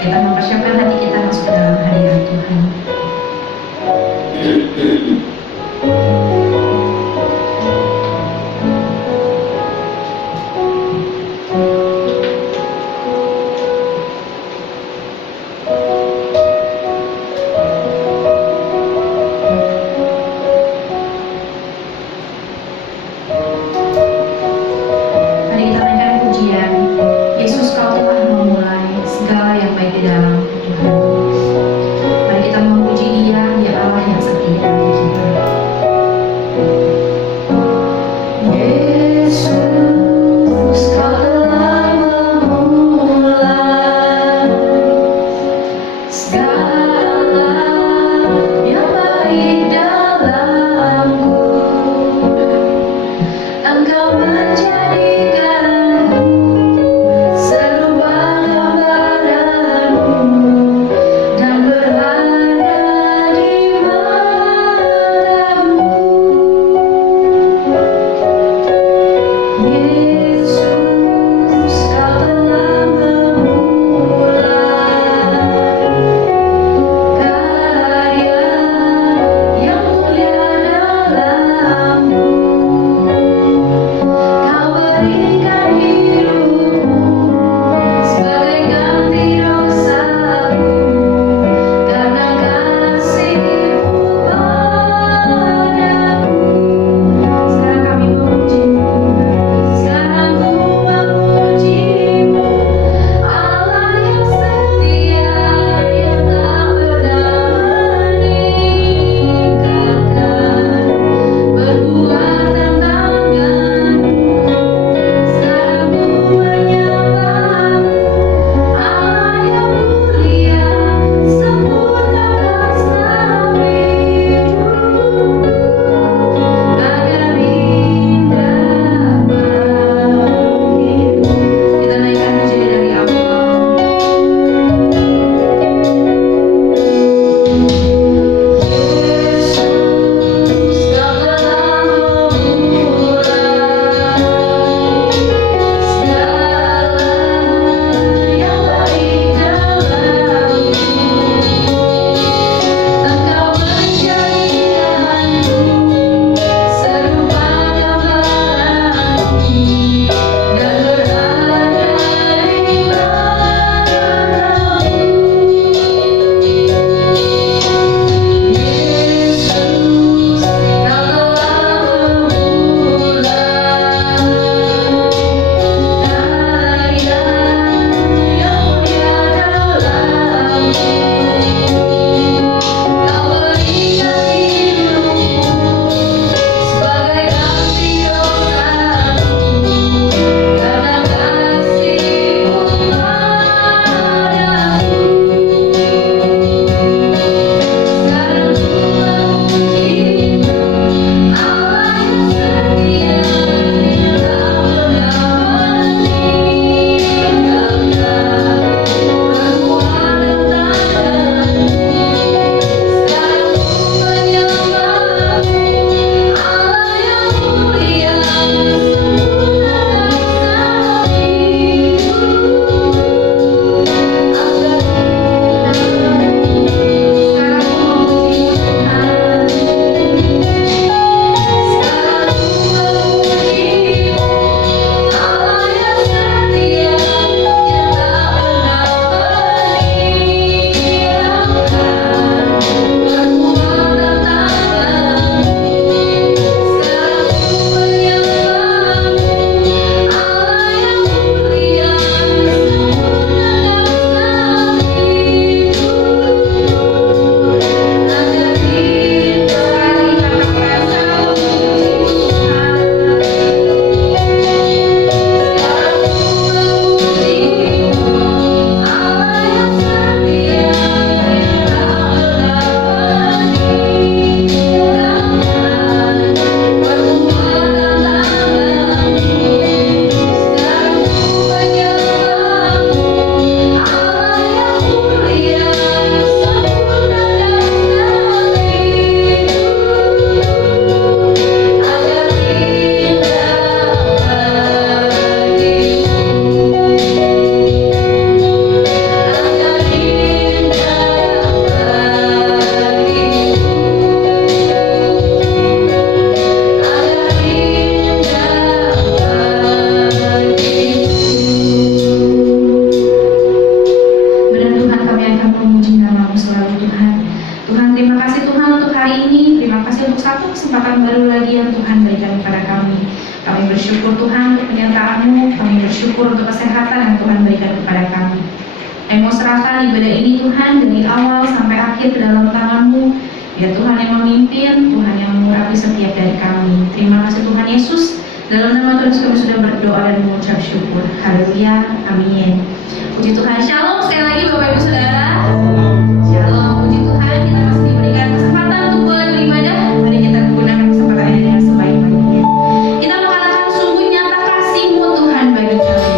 Kita mempersiapkan hati kita masuk ke dalam hadirat Tuhan. Mari kita naikkan pujian. Yesus, Kau telah memulai segala yang baik di dalam Tuhan. Mari kita memuji Dia, Dia Allah yang setia bagi kita. Yesus, Kau telah memulai segala yang baik dalamku. Engkau menjadikanku serupa gambaranmu. Tuhan memuji nama-Mu selalu Tuhan. Tuhan, terima kasih Tuhan untuk hari ini. Terima kasih untuk satu kesempatan baru lagi yang Tuhan berikan kepada kami. Kami bersyukur Tuhan untuk penyertaan-Mu. Kami bersyukur untuk kesehatan yang Tuhan berikan kepada kami. Kami mau serahkan ibadah ini Tuhan dari awal sampai akhir ke dalam tangan-Mu. Biar Tuhan yang memimpin, Tuhan yang mengurapi setiap dari kami. Terima kasih Tuhan Yesus. Dalam nama Tuhan Yesus kami sudah berdoa dan mengucap syukur. Haleluya. Amin. Puji Tuhan. Shalom sekali lagi Bapak Ibu Saudara. Shalom. Puji Tuhan. Kita masih diberikan kesempatan untuk boleh beribadah. Mari kita gunakan kesempatan ini dengan sebaik-baiknya. Kita mengatakan sungguh nyata kasih-Mu Tuhan bagi kami.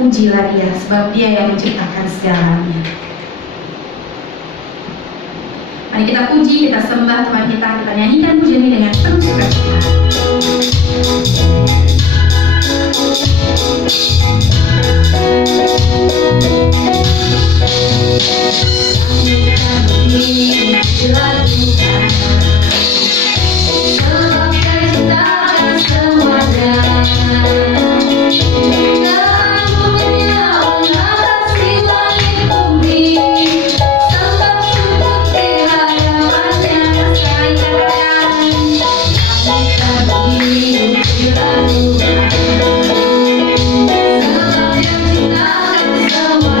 Pujilah Dia, sebab Dia yang menciptakan segalanya. Mari kita puji, kita sembah Tuhan kita nyanyikan pujian ini dengan penuh sukacita. Someone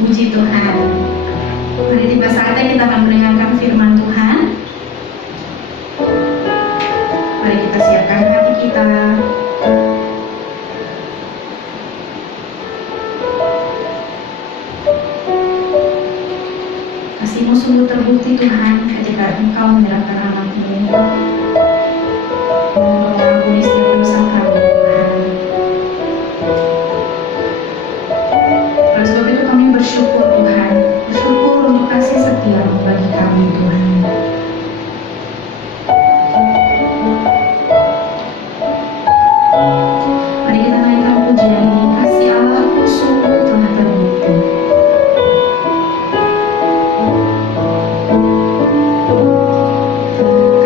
Puji Tuhan. Mari tiba saatnya kita akan mendengarkan firman Tuhan. Mari kita siapkan hati kita. Kasih-Mu sungguh terbukti Tuhan ketika Engkau menyerahkan anak-Mu untuk mengampuni setiap dosa kami Tuhan. Oleh sebab itu kami bersyukur Tuhan, bersyukur untuk kasih setia-Mu bagi kami Tuhan. Mari kita naikkan pujian ini, kasih Allah-Ku sungguh telah terbukti.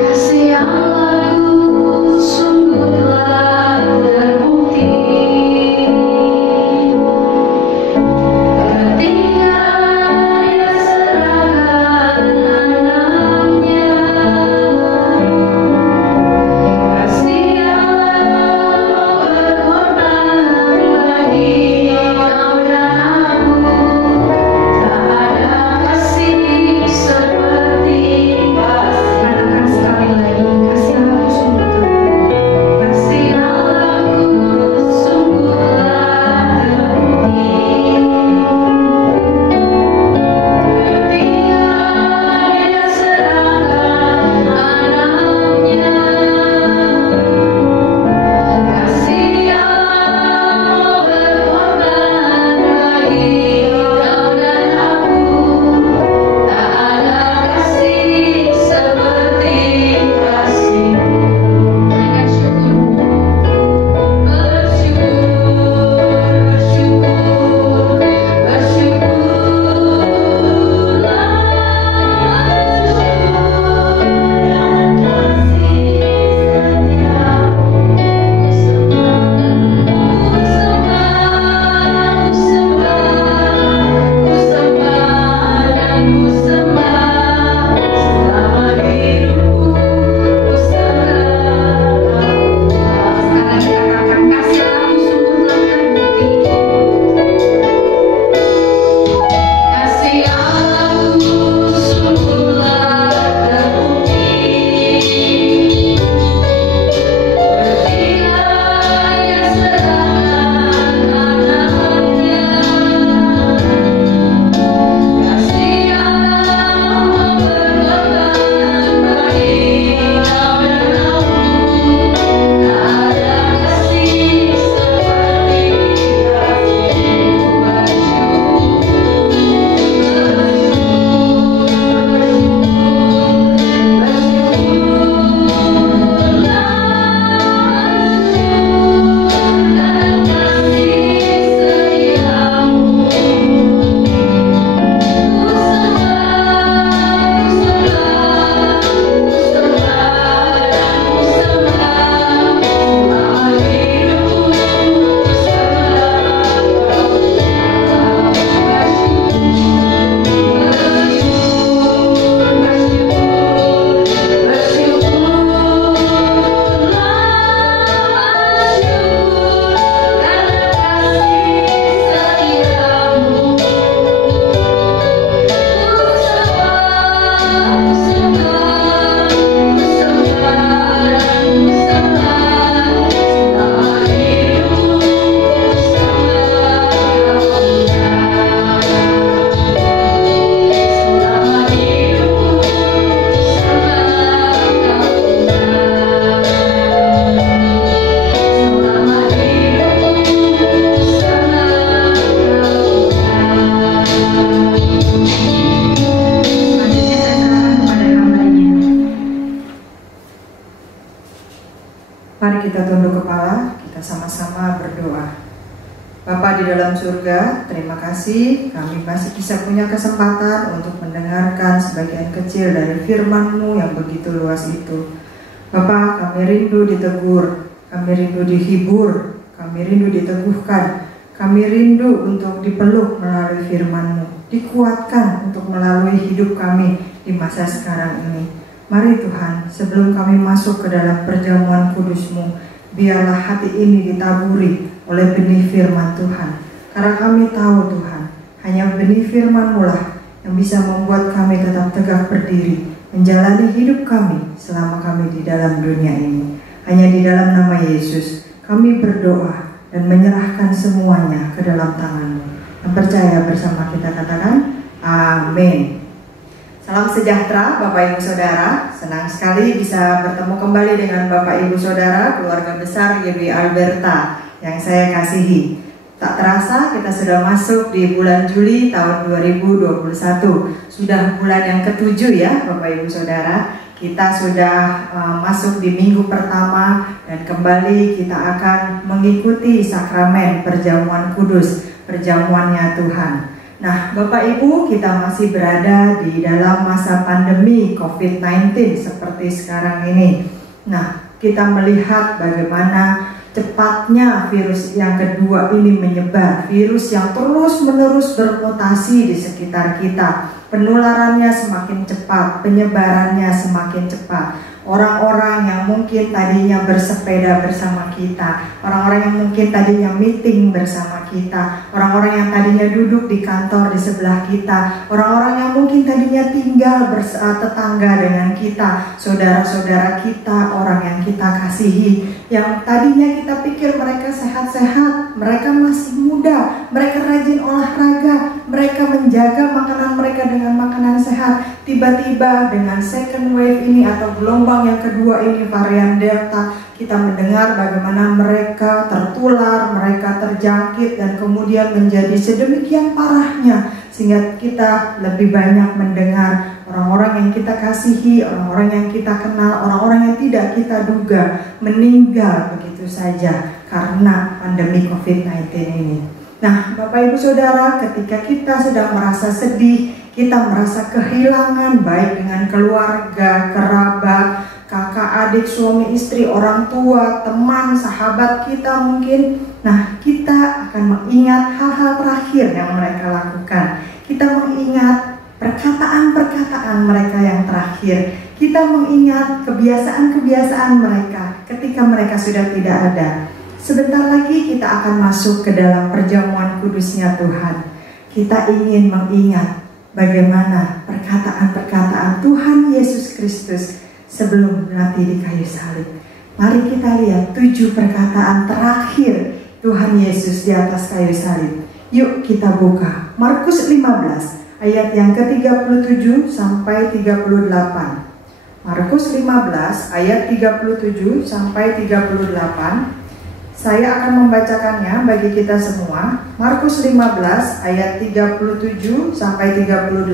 Kasih Allah-Ku sungguh telah terbukti. Mari kita tunduk kepala, kita sama-sama berdoa. Bapa di dalam surga, terima kasih kami masih bisa punya kesempatan untuk mendengarkan sebagian kecil dari firman-Mu yang begitu luas itu. Bapa, kami rindu ditegur, kami rindu dihibur, kami rindu diteguhkan, kami rindu untuk dipeluk melalui firman-Mu, dikuatkan untuk melalui hidup kami di masa sekarang ini. Mari Tuhan, sebelum kami masuk ke dalam perjamuan kudus-Mu, biarlah hati ini ditaburi oleh benih firman Tuhan. Karena kami tahu Tuhan, hanya benih firman-Mu lah yang bisa membuat kami tetap tegak berdiri, menjalani hidup kami selama kami di dalam dunia ini. Hanya di dalam nama Yesus kami berdoa dan menyerahkan semuanya ke dalam tangan-Mu. Yang percaya bersama kita katakan, amin. Salam sejahtera Bapak Ibu Saudara, senang sekali bisa bertemu kembali dengan Bapak Ibu Saudara, keluarga besar YB Alberta yang saya kasihi. Tak terasa kita sudah masuk di bulan Juli tahun 2021. Sudah bulan yang ke-7 ya Bapak Ibu Saudara. Kita sudah masuk di minggu pertama dan kembali kita akan mengikuti sakramen perjamuan kudus, perjamuannya Tuhan. Nah, Bapak Ibu, kita masih berada di dalam masa pandemi COVID-19 seperti sekarang ini. Nah, kita melihat bagaimana cepatnya virus yang kedua ini menyebar. Virus yang terus-menerus bermutasi di sekitar kita. Penularannya semakin cepat, penyebarannya semakin cepat. Orang-orang yang mungkin tadinya bersepeda bersama kita, orang-orang yang mungkin tadinya meeting bersama kita, orang-orang yang tadinya duduk di kantor di sebelah kita, orang-orang yang mungkin tadinya tinggal tetangga dengan kita, saudara-saudara kita, orang yang kita kasihi, yang tadinya kita pikir mereka sehat-sehat, mereka masih muda, mereka rajin olahraga, mereka menjaga makanan mereka dengan makanan sehat. Tiba-tiba dengan second wave ini atau gelombang yang kedua ini, varian Delta, kita mendengar bagaimana mereka tertular, mereka terjangkit dan kemudian menjadi sedemikian parahnya sehingga kita lebih banyak mendengar orang-orang yang kita kasihi, orang-orang yang kita kenal, orang-orang yang tidak kita duga meninggal begitu saja karena pandemi COVID-19 ini. Nah, Bapak Ibu Saudara, ketika kita sedang merasa sedih, kita merasa kehilangan baik dengan keluarga, kerabat, kakak, adik, suami, istri, orang tua, teman, sahabat kita mungkin. Nah, kita akan mengingat hal-hal terakhir yang mereka lakukan. Kita mengingat perkataan-perkataan mereka yang terakhir. Kita mengingat kebiasaan-kebiasaan mereka ketika mereka sudah tidak ada. Sebentar lagi kita akan masuk ke dalam perjamuan kudusnya Tuhan. Kita ingin mengingat bagaimana perkataan-perkataan Tuhan Yesus Kristus sebelum mati di kayu salib. Mari kita lihat 7 perkataan terakhir Tuhan Yesus di atas kayu salib. Yuk kita buka Markus 15 ayat yang ke-37 sampai 38. Markus 15 ayat 37 sampai 38. Saya akan membacakannya bagi kita semua. Markus 15 ayat 37 sampai 38.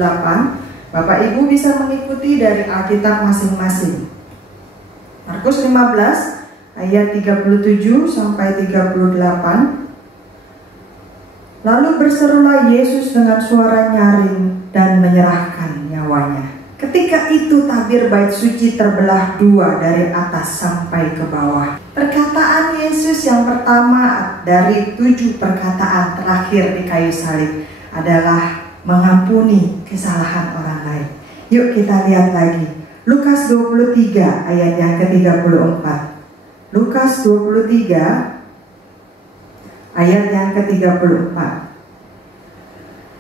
Bapak Ibu bisa mengikuti dari Alkitab masing-masing. Markus 15 ayat 37 sampai 38. Lalu berserulah Yesus dengan suara nyaring dan menyerahkan nyawanya. Ketika itu tabir bait suci terbelah 2 dari atas sampai ke bawah. Perkataan Yesus yang pertama dari 7 perkataan terakhir di kayu salib adalah mengampuni kesalahan orang lain. Yuk kita lihat lagi. Lukas 23 ayat yang ke-34. Lukas 23 ayat yang ke-34.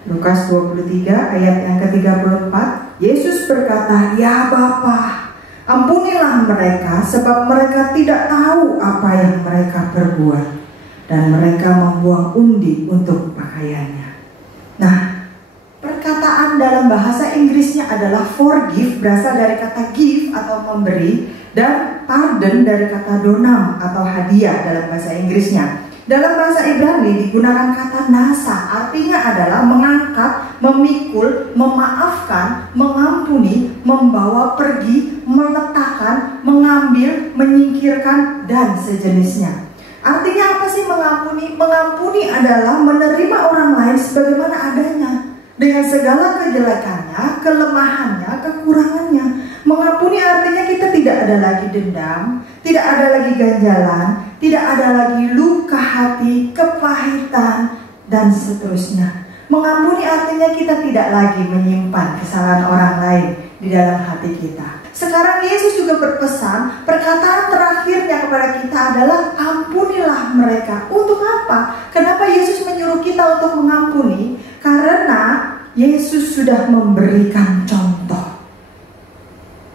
Lukas 23 ayat yang ke-34. Yesus berkata, "Ya Bapa, ampunilah mereka sebab mereka tidak tahu apa yang mereka perbuat." Dan mereka membuang undi untuk pakaiannya. Nah, perkataan dalam bahasa Inggrisnya adalah forgive, berasal dari kata give atau memberi, dan pardon dari kata donam atau hadiah dalam bahasa Inggrisnya. Dalam bahasa Ibrani digunakan kata nasa, artinya adalah mengangkat, memikul, memaafkan, mengampuni, membawa pergi, meletakkan, mengambil, menyingkirkan, dan sejenisnya. Artinya apa sih mengampuni? Mengampuni adalah menerima orang lain sebagaimana adanya, dengan segala kejelekannya, kelemahannya, kekurangannya. Mengampuni artinya kita tidak ada lagi dendam, tidak ada lagi ganjalan, tidak ada lagi luka hati, kepahitan, dan seterusnya. Mengampuni artinya kita tidak lagi menyimpan kesalahan orang lain di dalam hati kita. Sekarang Yesus juga berpesan, perkataan terakhirnya kepada kita adalah ampunilah mereka. Untuk apa? Kenapa Yesus menyuruh kita untuk mengampuni? Karena Yesus sudah memberikan contoh.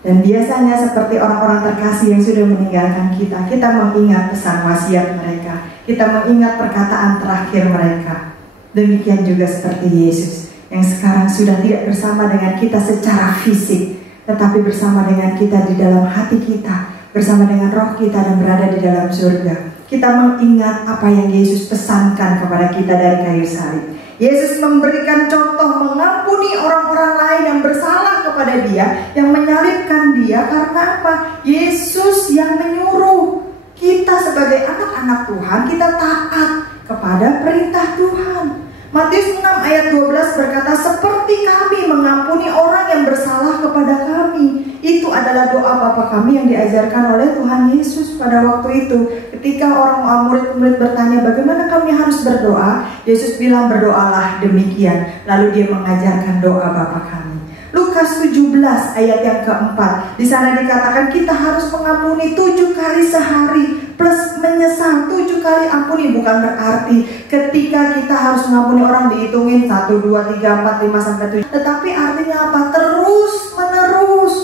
Dan biasanya seperti orang-orang terkasih yang sudah meninggalkan kita mengingat pesan wasiat mereka, kita mengingat perkataan terakhir mereka. Demikian juga seperti Yesus yang sekarang sudah tidak bersama dengan kita secara fisik, tetapi bersama dengan kita di dalam hati kita, bersama dengan roh kita dan berada di dalam surga. Kita mengingat apa yang Yesus pesankan kepada kita dari kayu salib. Yesus memberikan contoh mengampuni orang-orang lain yang bersalah kepada dia, yang menyalibkan dia. Karena apa? Yesus yang menyuruh kita sebagai anak-anak Tuhan, kita taat kepada perintah Tuhan. Matius 6 ayat 12 berkata, seperti kami mengampuni orang yang bersalah kepada kami. Itu adalah doa Bapa kami yang diajarkan oleh Tuhan Yesus pada waktu itu. Ketika orang murid-murid bertanya bagaimana kami harus berdoa, Yesus bilang berdoalah demikian. Lalu dia mengajarkan doa Bapa kami. Lukas 17 ayat yang keempat, di sana dikatakan kita harus mengampuni 7 kali sehari plus menyesal 7 kali ampuni. Bukan berarti ketika kita harus mengampuni orang dihitungin 1, 2, 3, 4, 5 sampai 7. Tetapi artinya apa? Terus menerus,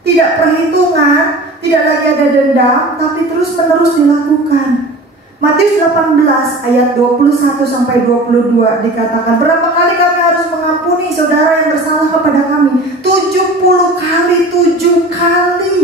tidak perhitungan, tidak lagi ada dendam, tapi terus menerus dilakukan. Matius 18 ayat 21 sampai 22 dikatakan, berapa kali kami harus mengampuni saudara yang bersalah kepada kami? 70 kali, 7 kali.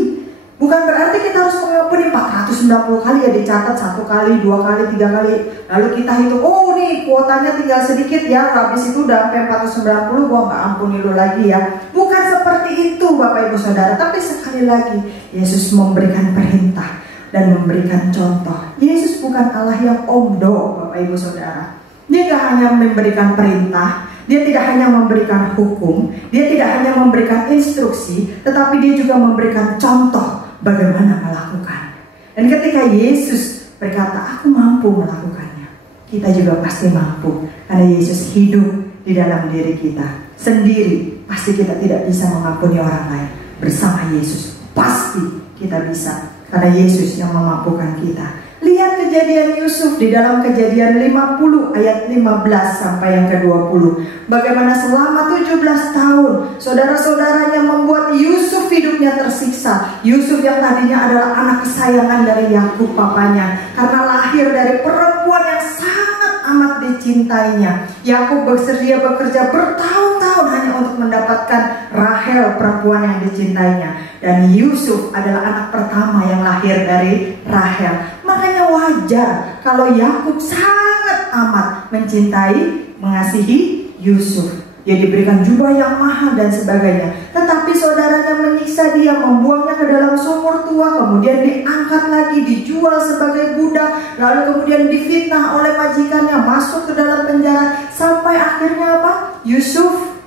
Bukan berarti kita harus mengampuni 490 kali ya, dicatat 1 kali, 2 kali, 3 kali. Lalu kita hitung, oh nih kuotanya tinggal sedikit ya, habis itu udah sampai 490, gua nggak ampuni lu lagi ya. Bukan seperti itu Bapak Ibu Saudara. Tapi sekali lagi Yesus memberikan perintah dan memberikan contoh. Yesus bukan Allah yang omdo Bapak Ibu Saudara. Dia tidak hanya memberikan perintah, dia tidak hanya memberikan hukum, dia tidak hanya memberikan instruksi, tetapi dia juga memberikan contoh bagaimana melakukan. Dan ketika Yesus berkata, aku mampu melakukannya, kita juga pasti mampu. Karena Yesus hidup di dalam diri kita. Sendiri pasti kita tidak bisa mengampuni orang lain. Bersama Yesus pasti kita bisa. Karena Yesus yang memampukan kita. Lihat kejadian Yusuf di dalam Kejadian 50 ayat 15 sampai yang ke-20. Bagaimana selama 17 tahun saudara-saudaranya membuat Yusuf hidupnya tersiksa. Yusuf yang tadinya adalah anak kesayangan dari Yakub papanya, karena lahir dari perempuan yang sangat amat dicintainya. Yakub bersedia bekerja bertahun-tahun hanya untuk mendapatkan Rahel, perempuan yang dicintainya. Dan Yusuf adalah anak pertama yang lahir dari Rahel. Makanya wajar kalau Yakub sangat amat mencintai, mengasihi Yusuf. Dia diberikan jubah yang mahal dan sebagainya. Tetapi saudaranya menyiksa dia, membuangnya ke dalam sumur tua, kemudian diangkat lagi, dijual sebagai budak, lalu kemudian difitnah oleh majikannya, masuk ke dalam penjara, sampai akhirnya apa? Yusuf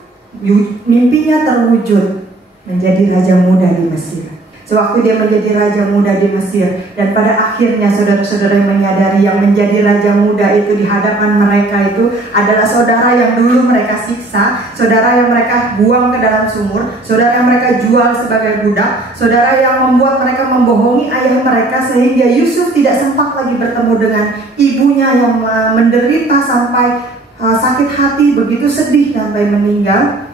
mimpinya terwujud, menjadi raja muda di Mesir. Sewaktu dia menjadi raja muda di Mesir, dan pada akhirnya saudara-saudara yang menyadari yang menjadi raja muda itu di hadapan mereka itu adalah saudara yang dulu mereka siksa, saudara yang mereka buang ke dalam sumur, saudara yang mereka jual sebagai budak, saudara yang membuat mereka membohongi ayah mereka, sehingga Yusuf tidak sempat lagi bertemu dengan ibunya yang menderita sampai sakit hati, begitu sedih sampai meninggal.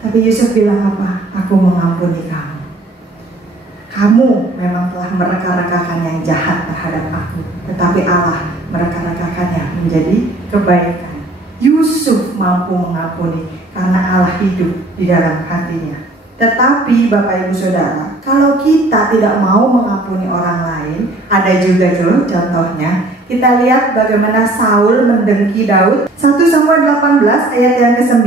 Tapi Yusuf bilang apa? Aku mengampuni kamu. Kamu memang telah mereka-rekakan yang jahat terhadap aku, tetapi Allah mereka-rekakannya menjadi kebaikan. Yusuf mampu mengampuni karena Allah hidup di dalam hatinya. Tetapi Bapak Ibu Saudara, kalau kita tidak mau mengampuni orang lain, ada juga contohnya, Kita lihat bagaimana Saul mendengki Daud. 1 Samuel 18 ayat yang ke-9.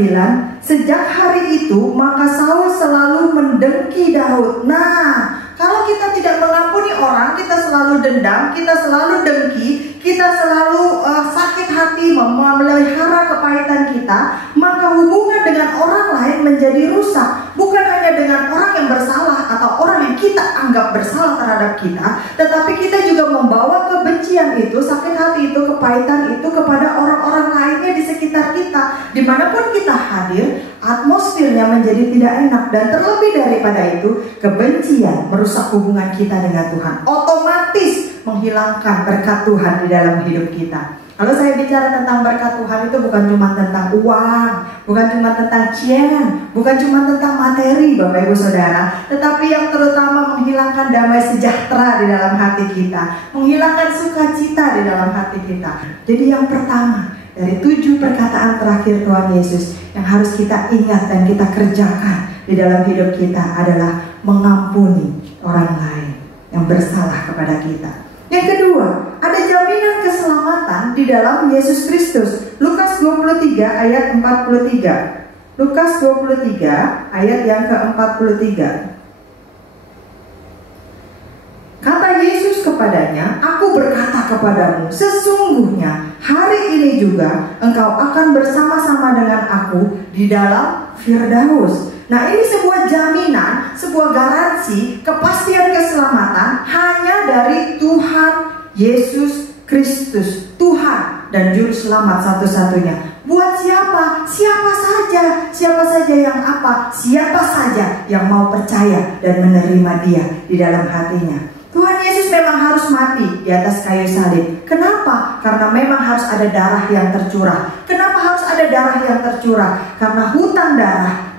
Sejak hari itu maka Saul selalu mendengki Daud. Nah, kalau kita tidak mengampuni orang, kita selalu dendam, kita selalu dengki, kita selalu sakit hati, memelihara kepahitan kita, maka hubungan dengan orang lain menjadi rusak. Bukan hanya dengan orang yang bersalah atau orang yang kita anggap bersalah terhadap kita, tetapi kita juga membawa kebencian itu, sakit hati itu, kepahitan itu kepada orang-orang lainnya di sekitar kita. Dimanapun kita hadir, atmosfernya menjadi tidak enak. Dan terlebih daripada itu, kebencian merusak hubungan kita dengan Tuhan, otomatis menghilangkan berkat Tuhan di dalam hidup kita. Kalau saya bicara tentang berkat Tuhan, itu bukan cuma tentang uang, bukan cuma tentang cian, bukan cuma tentang materi, Bapak Ibu Saudara, tetapi yang terutama menghilangkan damai sejahtera di dalam hati kita, menghilangkan sukacita di dalam hati kita. Jadi yang pertama dari 7 perkataan terakhir Tuhan Yesus yang harus kita ingat dan kita kerjakan di dalam hidup kita adalah mengampuni orang lain yang bersalah kepada kita. Yang kedua, ada jaminan keselamatan di dalam Yesus Kristus. Lukas 23 ayat 43. Lukas 23 ayat yang ke-43. Kata Yesus kepadanya, "Aku berkata kepadamu, sesungguhnya hari ini juga engkau akan bersama-sama dengan aku di dalam Firdaus." Nah, ini sebuah jaminan, sebuah garansi, kepastian keselamatan hanya dari Tuhan Yesus Kristus, Tuhan dan Juru Selamat satu-satunya. Buat siapa? Siapa saja. Siapa saja yang apa? Siapa saja yang mau percaya dan menerima Dia di dalam hatinya. Tuhan Yesus memang harus mati di atas kayu salib. Kenapa? Karena memang harus ada darah yang tercurah. Kenapa harus ada darah yang tercurah? Karena hutang darah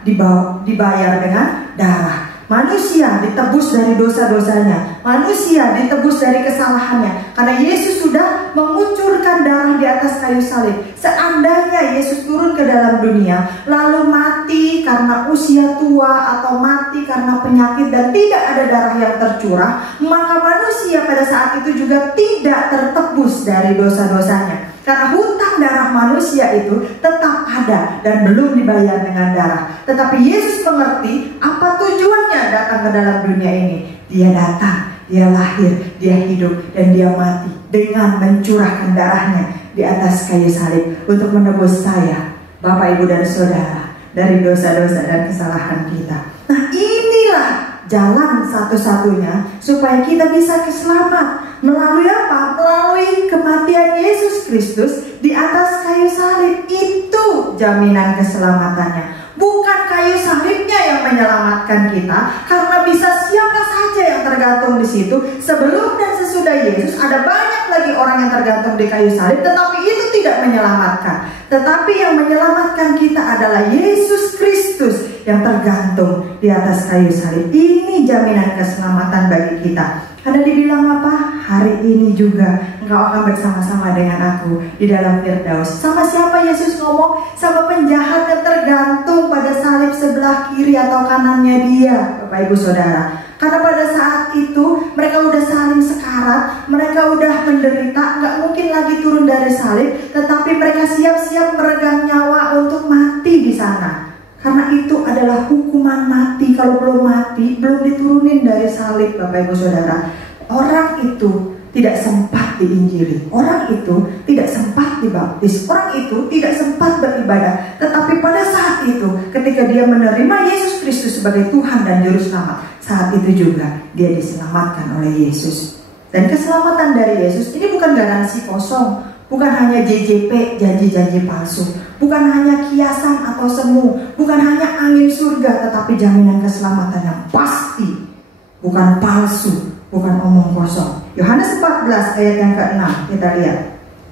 dibayar dengan darah. Manusia ditebus dari dosa-dosanya, manusia ditebus dari kesalahannya, karena Yesus sudah mengucurkan darah di atas kayu salib. Seandainya Yesus turun ke dalam dunia lalu mati karena usia tua atau mati karena penyakit dan tidak ada darah yang tercurah, maka manusia pada saat itu juga tidak tertebus dari dosa-dosanya. Karena hutang darah manusia itu tetap ada dan belum dibayar dengan darah. Tetapi Yesus mengerti apa tujuannya datang ke dalam dunia ini. Dia datang, Dia lahir, Dia hidup, dan Dia mati dengan mencurahkan darahnya di atas kayu salib untuk menebus saya, Bapak, Ibu, dan Saudara dari dosa-dosa dan kesalahan kita. Nah, inilah jalan satu-satunya supaya kita bisa selamat. Melalui apa? Melalui kematian Yesus Kristus di atas kayu salib. Itu jaminan keselamatannya. Bukan kayu salibnya yang menyelamatkan kita, karena bisa siapa saja yang tergantung di situ. Sebelum dan sesudah Yesus ada banyak lagi orang yang tergantung di kayu salib, tetapi itu tidak menyelamatkan. Tetapi yang menyelamatkan kita adalah Yesus Kristus yang tergantung di atas kayu salib. Ini jaminan keselamatan bagi kita. Ada dibilang apa? Hari ini juga engkau akan bersama-sama dengan aku di dalam Firdaus. Sama siapa Yesus ngomong? Sama penjahat yang tergantung pada salib sebelah kiri atau kanannya Dia, Bapak, Ibu, Saudara. Karena pada saat itu mereka udah saling sekarat, mereka udah menderita, nggak mungkin lagi turun dari salib, tetapi mereka siap-siap meregang nyawa untuk mati di sana. Karena itu adalah hukuman mati. Kalau belum mati, belum diturunin dari salib, Bapak, Ibu, Saudara. Orang itu tidak sempat diinjili, orang itu tidak sempat dibaptis, orang itu tidak sempat beribadah. Tetapi pada saat itu, ketika dia menerima Yesus Kristus sebagai Tuhan dan Juru Selamat, saat itu juga dia diselamatkan oleh Yesus. Dan keselamatan dari Yesus ini bukan garansi kosong, bukan hanya JJP, janji-janji palsu, bukan hanya kiasan atau semu, bukan hanya angin surga, tetapi jaminan keselamatan yang pasti, bukan palsu, bukan omong kosong. Yohanes 14 ayat yang ke-6, kita lihat.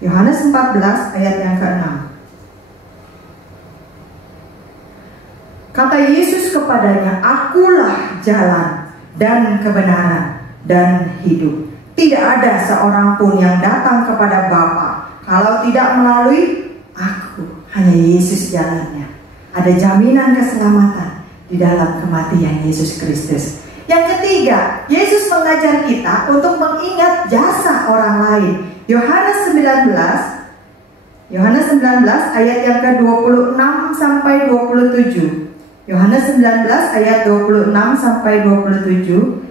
Yohanes 14 ayat yang ke-6. Kata Yesus kepadanya, "Akulah jalan dan kebenaran dan hidup. Tidak ada seorang pun yang datang kepada Bapa kalau tidak melalui aku." Hanya Yesus jalannya. Ada jaminan keselamatan di dalam kematian Yesus Kristus. Yang ketiga, Yesus mengajar kita untuk mengingat jasa orang lain. Yohanes 19 ayat yang ke-26 sampai 27. Yohanes 19 ayat 26 sampai 27.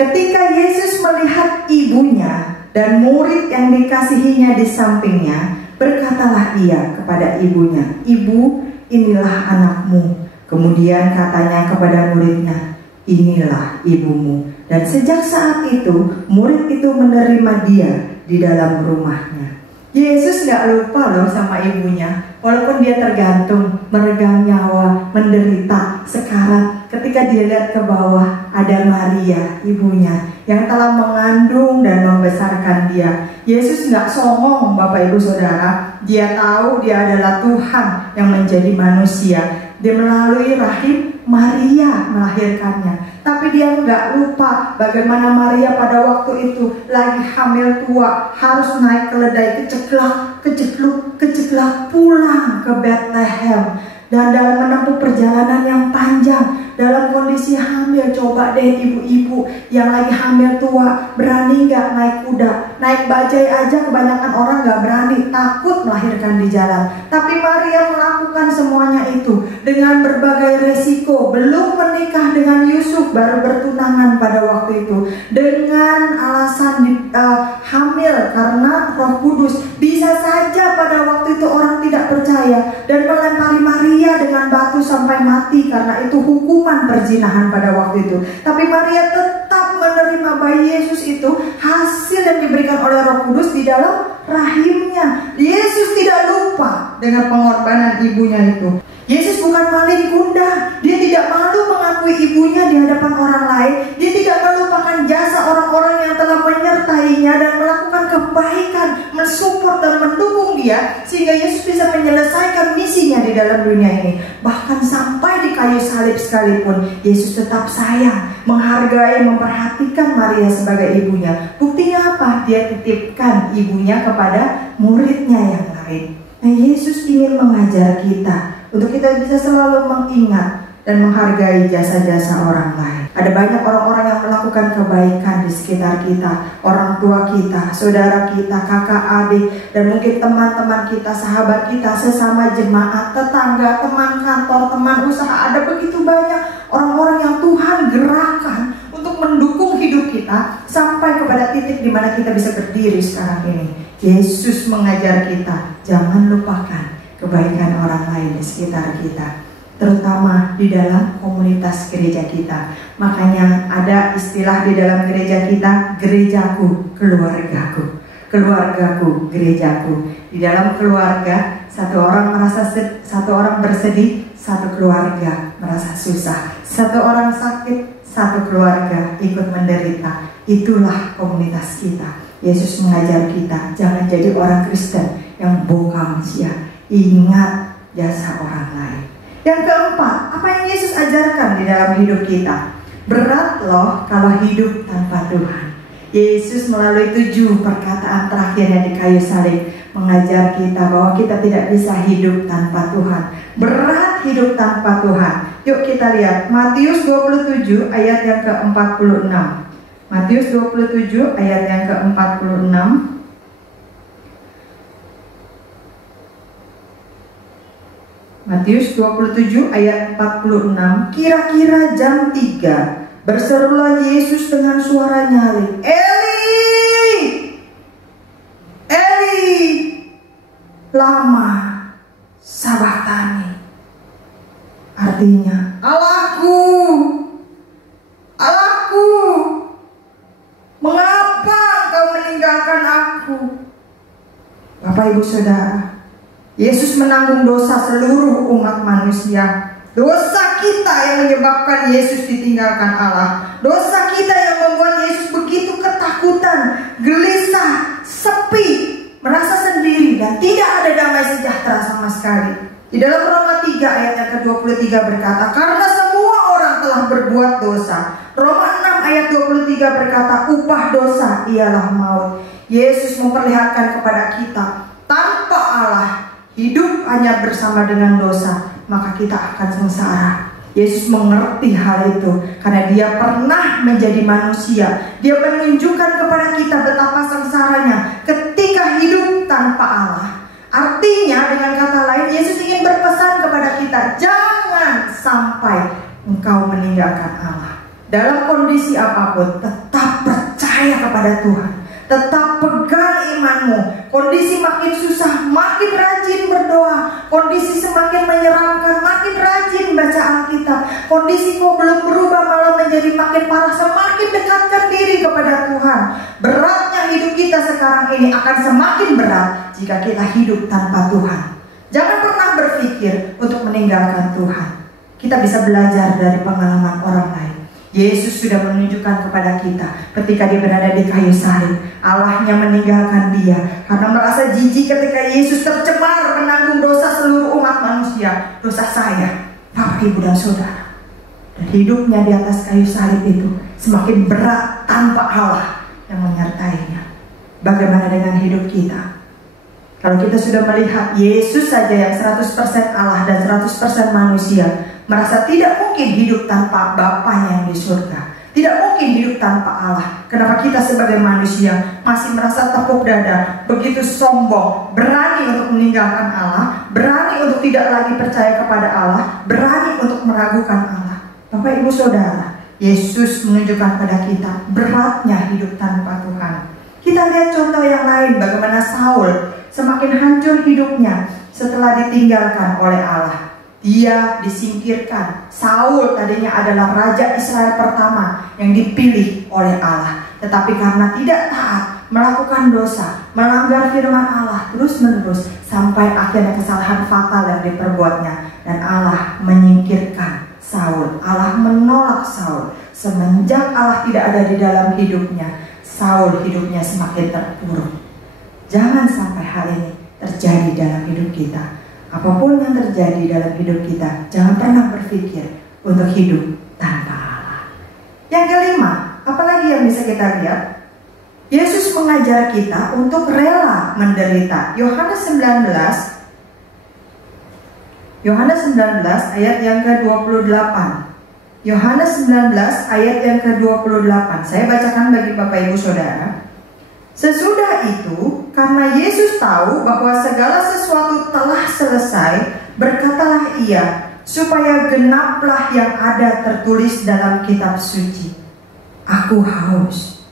Ketika Yesus melihat ibunya dan murid yang dikasihinya di sampingnya, berkatalah ia kepada ibunya, "Ibu, inilah anakmu." Kemudian katanya kepada muridnya, "Inilah ibumu." Dan sejak saat itu, murid itu menerima dia di dalam rumahnya. Yesus gak lupa loh sama ibunya. Walaupun dia tergantung, meregang nyawa, menderita, sekarang ketika dia lihat ke bawah, ada Maria, ibunya, yang telah mengandung dan membesarkan dia. Yesus gak songong, Bapak Ibu Saudara. Dia tahu dia adalah Tuhan yang menjadi manusia. Dia melalui rahim Maria melahirkannya. Tapi dia nggak lupa bagaimana Maria pada waktu itu lagi hamil tua, harus naik keledai, kecekluk pulang ke Bethlehem. Dan dalam menempuh perjalanan yang panjang, dalam kondisi hamil, coba deh ibu-ibu yang lagi hamil tua, berani nggak naik kuda? Naik bajai aja kebanyakan orang nggak berani, takut melahirkan di jalan. Tapi Maria melakukan semuanya itu dengan berbagai resiko. Belum menikah dengan Yusuf, baru bertunangan pada waktu itu, dengan alasan hamil karena Roh Kudus. Bisa saja pada waktu itu orang tidak percaya dan melempari Maria dengan batu sampai mati, karena itu hukuman perzinahan pada waktu itu. Tapi Maria tetap menerima bayi Yesus itu, hasil yang diberikan oleh Roh Kudus di dalam rahimnya. Yesus tidak lupa dengan pengorbanan ibunya itu. Yesus bukan maling kundang. Dia tidak malu mengakui ibunya di hadapan orang lain. Dia tidak melupakan jasa orang-orang yang telah menyertainya dan melakukan kebaikan, mensupport dan mendukung dia, sehingga Yesus bisa menyelesaikan misinya di dalam dunia ini. Bahkan sampai di kayu salib sekalipun, Yesus tetap sayang, menghargai, memperhatikan Maria sebagai ibunya. Buktinya apa? Dia titipkan ibunya kepada muridnya yang lain. Nah, Yesus ingin mengajar kita untuk kita bisa selalu mengingat dan menghargai jasa-jasa orang lain. Ada banyak orang-orang yang melakukan kebaikan di sekitar kita, orang tua kita, saudara kita, kakak, adik, dan mungkin teman-teman kita, sahabat kita, sesama jemaat, tetangga, teman kantor, teman usaha. Ada begitu banyak orang-orang yang Tuhan gerakkan untuk mendukung hidup kita sampai kepada titik di mana kita bisa berdiri sekarang ini. Yesus mengajar kita, jangan lupakan kebaikan orang lain di sekitar kita, terutama di dalam komunitas gereja kita. Makanya ada istilah di dalam gereja kita, gerejaku, keluargaku. Keluargaku, gerejaku. Di dalam keluarga, satu orang bersedih, satu keluarga merasa susah. Satu orang sakit, satu keluarga ikut menderita. Itulah komunitas kita. Yesus mengajar kita, jangan jadi orang Kristen yang bongkar sia. Ingat jasa orang lain. Yang keempat, apa yang Yesus ajarkan di dalam hidup kita? Berat loh kalau hidup tanpa Tuhan. Yesus melalui 7 perkataan terakhirnya di kayu salib mengajar kita bahwa kita tidak bisa hidup tanpa Tuhan. Berat hidup tanpa Tuhan. Yuk kita lihat Matius 27 ayat yang ke-46. Matius 27 ayat yang ke-46. Matius 27 ayat 46. Kira-kira jam 3, berserulah Yesus dengan suara nyaring, "Eli, Eli, lama sabachthani." Artinya, Allahku, Allahku, mengapa Engkau meninggalkan aku? Bapak Ibu Saudara, Yesus menanggung dosa seluruh umat manusia. Dosa kita yang menyebabkan Yesus ditinggalkan Allah. Dosa kita yang membuat Yesus begitu ketakutan, gelisah, sepi, merasa sendiri, dan tidak ada damai sejahtera sama sekali. Di dalam Roma 3 ayat yang ke-23 berkata, karena semua orang telah berbuat dosa. Roma 6 ayat 23 berkata, upah dosa ialah maut. Yesus memperlihatkan kepada kita, tanpa Allah, hidup hanya bersama dengan dosa, maka kita akan sengsara. Yesus mengerti hal itu karena dia pernah menjadi manusia. Dia menunjukkan kepada kita betapa sengsaranya ketika hidup tanpa Allah. Artinya, dengan kata lain, Yesus ingin berpesan kepada kita, jangan sampai engkau meninggalkan Allah. Dalam kondisi apapun, tetap percaya kepada Tuhan, tetap pegang imanmu. Kondisi makin susah, makin rajin berdoa. Kondisi semakin menyeramkan, makin rajin baca Alkitab. Kondisi kok belum berubah, malah menjadi makin parah, semakin dekatkan diri kepada Tuhan. Beratnya hidup kita sekarang ini akan semakin berat jika kita hidup tanpa Tuhan. Jangan pernah berpikir untuk meninggalkan Tuhan. Kita bisa belajar dari pengalaman orang lain. Yesus sudah menunjukkan kepada kita ketika dia berada di kayu salib, Allahnya meninggalkan dia karena merasa jijik ketika Yesus tercemar menanggung dosa seluruh umat manusia, dosa saya, Bapak, Ibu, dan Saudara. Dan hidupnya di atas kayu salib itu semakin berat tanpa Allah yang menyertainya. Bagaimana dengan hidup kita? Kalau kita sudah melihat Yesus saja yang 100% Allah dan 100% manusia, merasa tidak mungkin hidup tanpa Bapanya yang di surga, tidak mungkin hidup tanpa Allah. Kenapa kita sebagai manusia masih merasa tepuk dada, begitu sombong, berani untuk meninggalkan Allah, berani untuk tidak lagi percaya kepada Allah, berani untuk meragukan Allah? Bapak, Ibu, Saudara, Yesus menunjukkan pada kita beratnya hidup tanpa Tuhan. Kita lihat contoh yang lain, bagaimana Saul semakin hancur hidupnya setelah ditinggalkan oleh Allah. Dia disingkirkan. Saul tadinya adalah raja Israel pertama yang dipilih oleh Allah, tetapi karena tidak taat, melakukan dosa, melanggar firman Allah terus-menerus, sampai akhirnya kesalahan fatal yang diperbuatnya, dan Allah menyingkirkan Saul. Allah menolak Saul. Semenjak Allah tidak ada di dalam hidupnya, Saul hidupnya semakin terpuruk. Jangan sampai hal ini terjadi dalam hidup kita. Apapun yang terjadi dalam hidup kita, jangan pernah berpikir untuk hidup tanpa Allah. Yang kelima, apalagi yang bisa kita lihat? Yesus mengajar kita untuk rela menderita. Yohanes 19 ayat yang ke-28. Yohanes 19 ayat yang ke-28. Saya bacakan bagi Bapak, Ibu, Saudara. Sesudah itu, karena Yesus tahu bahwa segala sesuatu telah selesai, berkatalah ia, supaya genaplah yang ada tertulis dalam kitab suci, aku haus.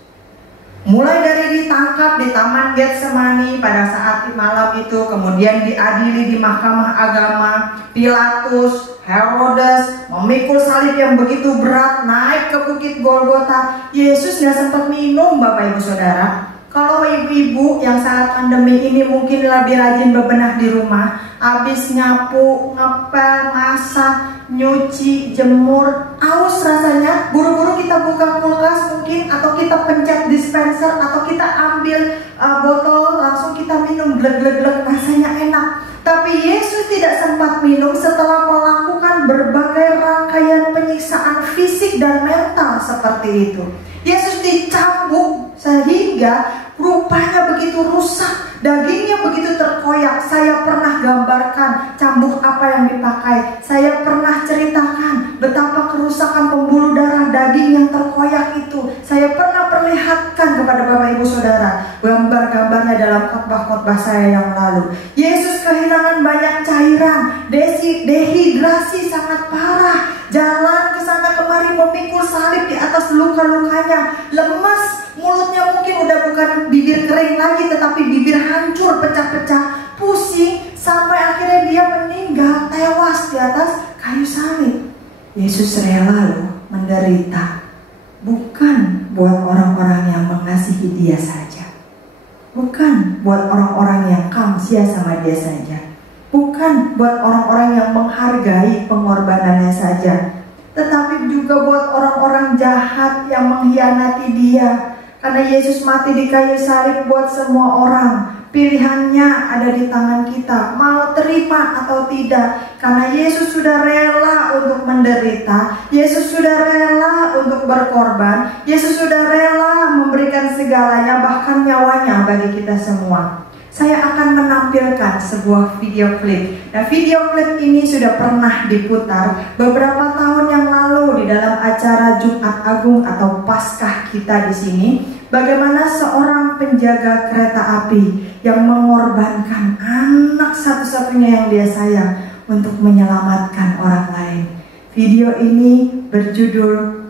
Mulai dari ditangkap di Taman Getsemani pada saat malam itu, kemudian diadili di Mahkamah Agama, Pilatus, Herodes memikul salib yang begitu berat, naik ke Bukit Golgota. Yesus gak sempat minum, Bapak, Ibu, Saudara. Kalau ibu-ibu yang saat pandemi ini mungkin lebih rajin bebenah di rumah, habis nyapu, ngepel, masak, nyuci, jemur, aus rasanya, buru-buru kita buka kulkas mungkin, atau kita pencet dispenser, atau kita ambil botol, langsung kita minum, glek-glek-glek, rasanya enak. Tapi Yesus tidak sempat minum setelah melakukan berbagai rangkaian penyiksaan fisik dan mental seperti itu. Yesus dicambuk sehingga rupanya begitu rusak, dagingnya begitu terkoyak. Saya pernah gambarkan cambuk apa yang dipakai. Saya pernah ceritakan betapa kerusakan pembuluh darah daging yang terkoyak itu. Saya pernah perlihatkan kepada Bapak, Ibu, Saudara gambar-gambarnya dalam khotbah-khotbah saya yang lalu. Yesus kehilangan banyak cairan, dehidrasi sangat parah, jalan ke sana kemari memikul salib di atas luka-lukanya, lemas, mulutnya mungkin udah bukan bibir kering lagi, tetapi bibir hancur, pecah-pecah, pusing, sampai akhirnya dia meninggal, tewas di atas kayu salib. Yesus rela loh menderita, bukan buat orang-orang yang mengasihi dia saja, bukan buat orang-orang yang kamsia sama dia saja, bukan buat orang-orang yang menghargai pengorbanannya saja, tetapi juga buat orang-orang jahat yang mengkhianati dia. Karena Yesus mati di kayu salib buat semua orang. Pilihannya ada di tangan kita, mau terima atau tidak. Karena Yesus sudah rela untuk menderita, Yesus sudah rela untuk berkorban, Yesus sudah rela memberikan segalanya, bahkan nyawanya bagi kita semua. saya akan menampilkan sebuah video klip. Nah, video klip ini sudah pernah diputar beberapa tahun yang lalu di dalam acara Jumat Agung atau Paskah kita di sini. Bagaimana seorang penjaga kereta api yang mengorbankan anak satu-satunya yang dia sayang untuk menyelamatkan orang lain. Video ini berjudul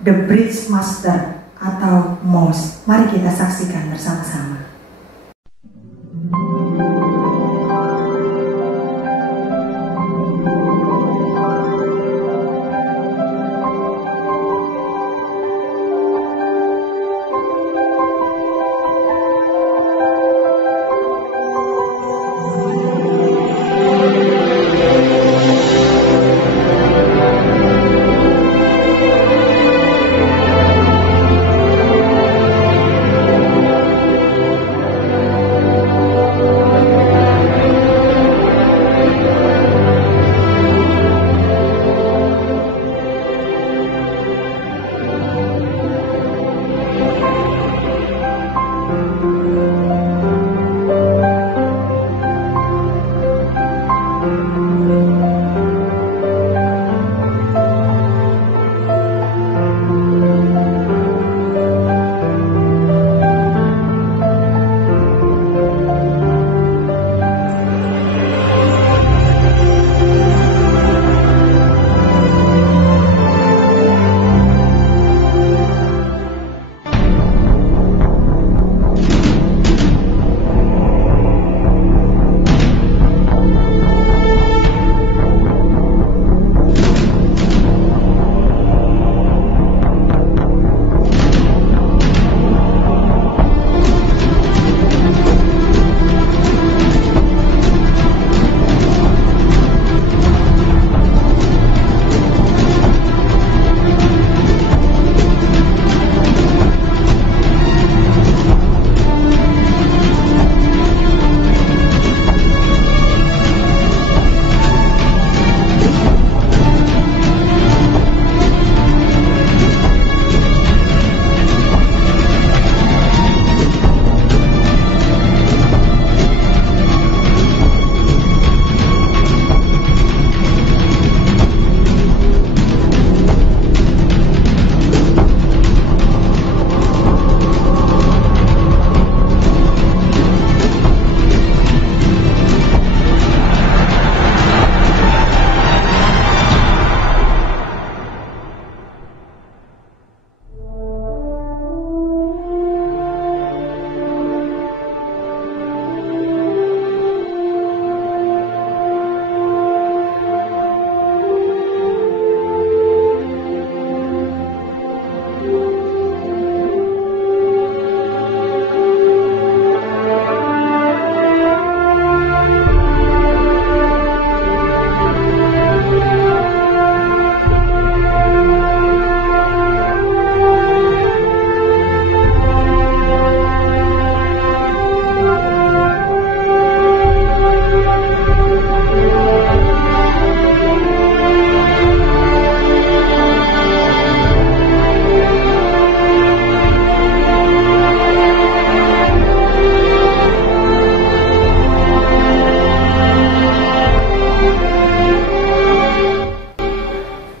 The Bridge Master atau MOS. Mari kita saksikan bersama-sama.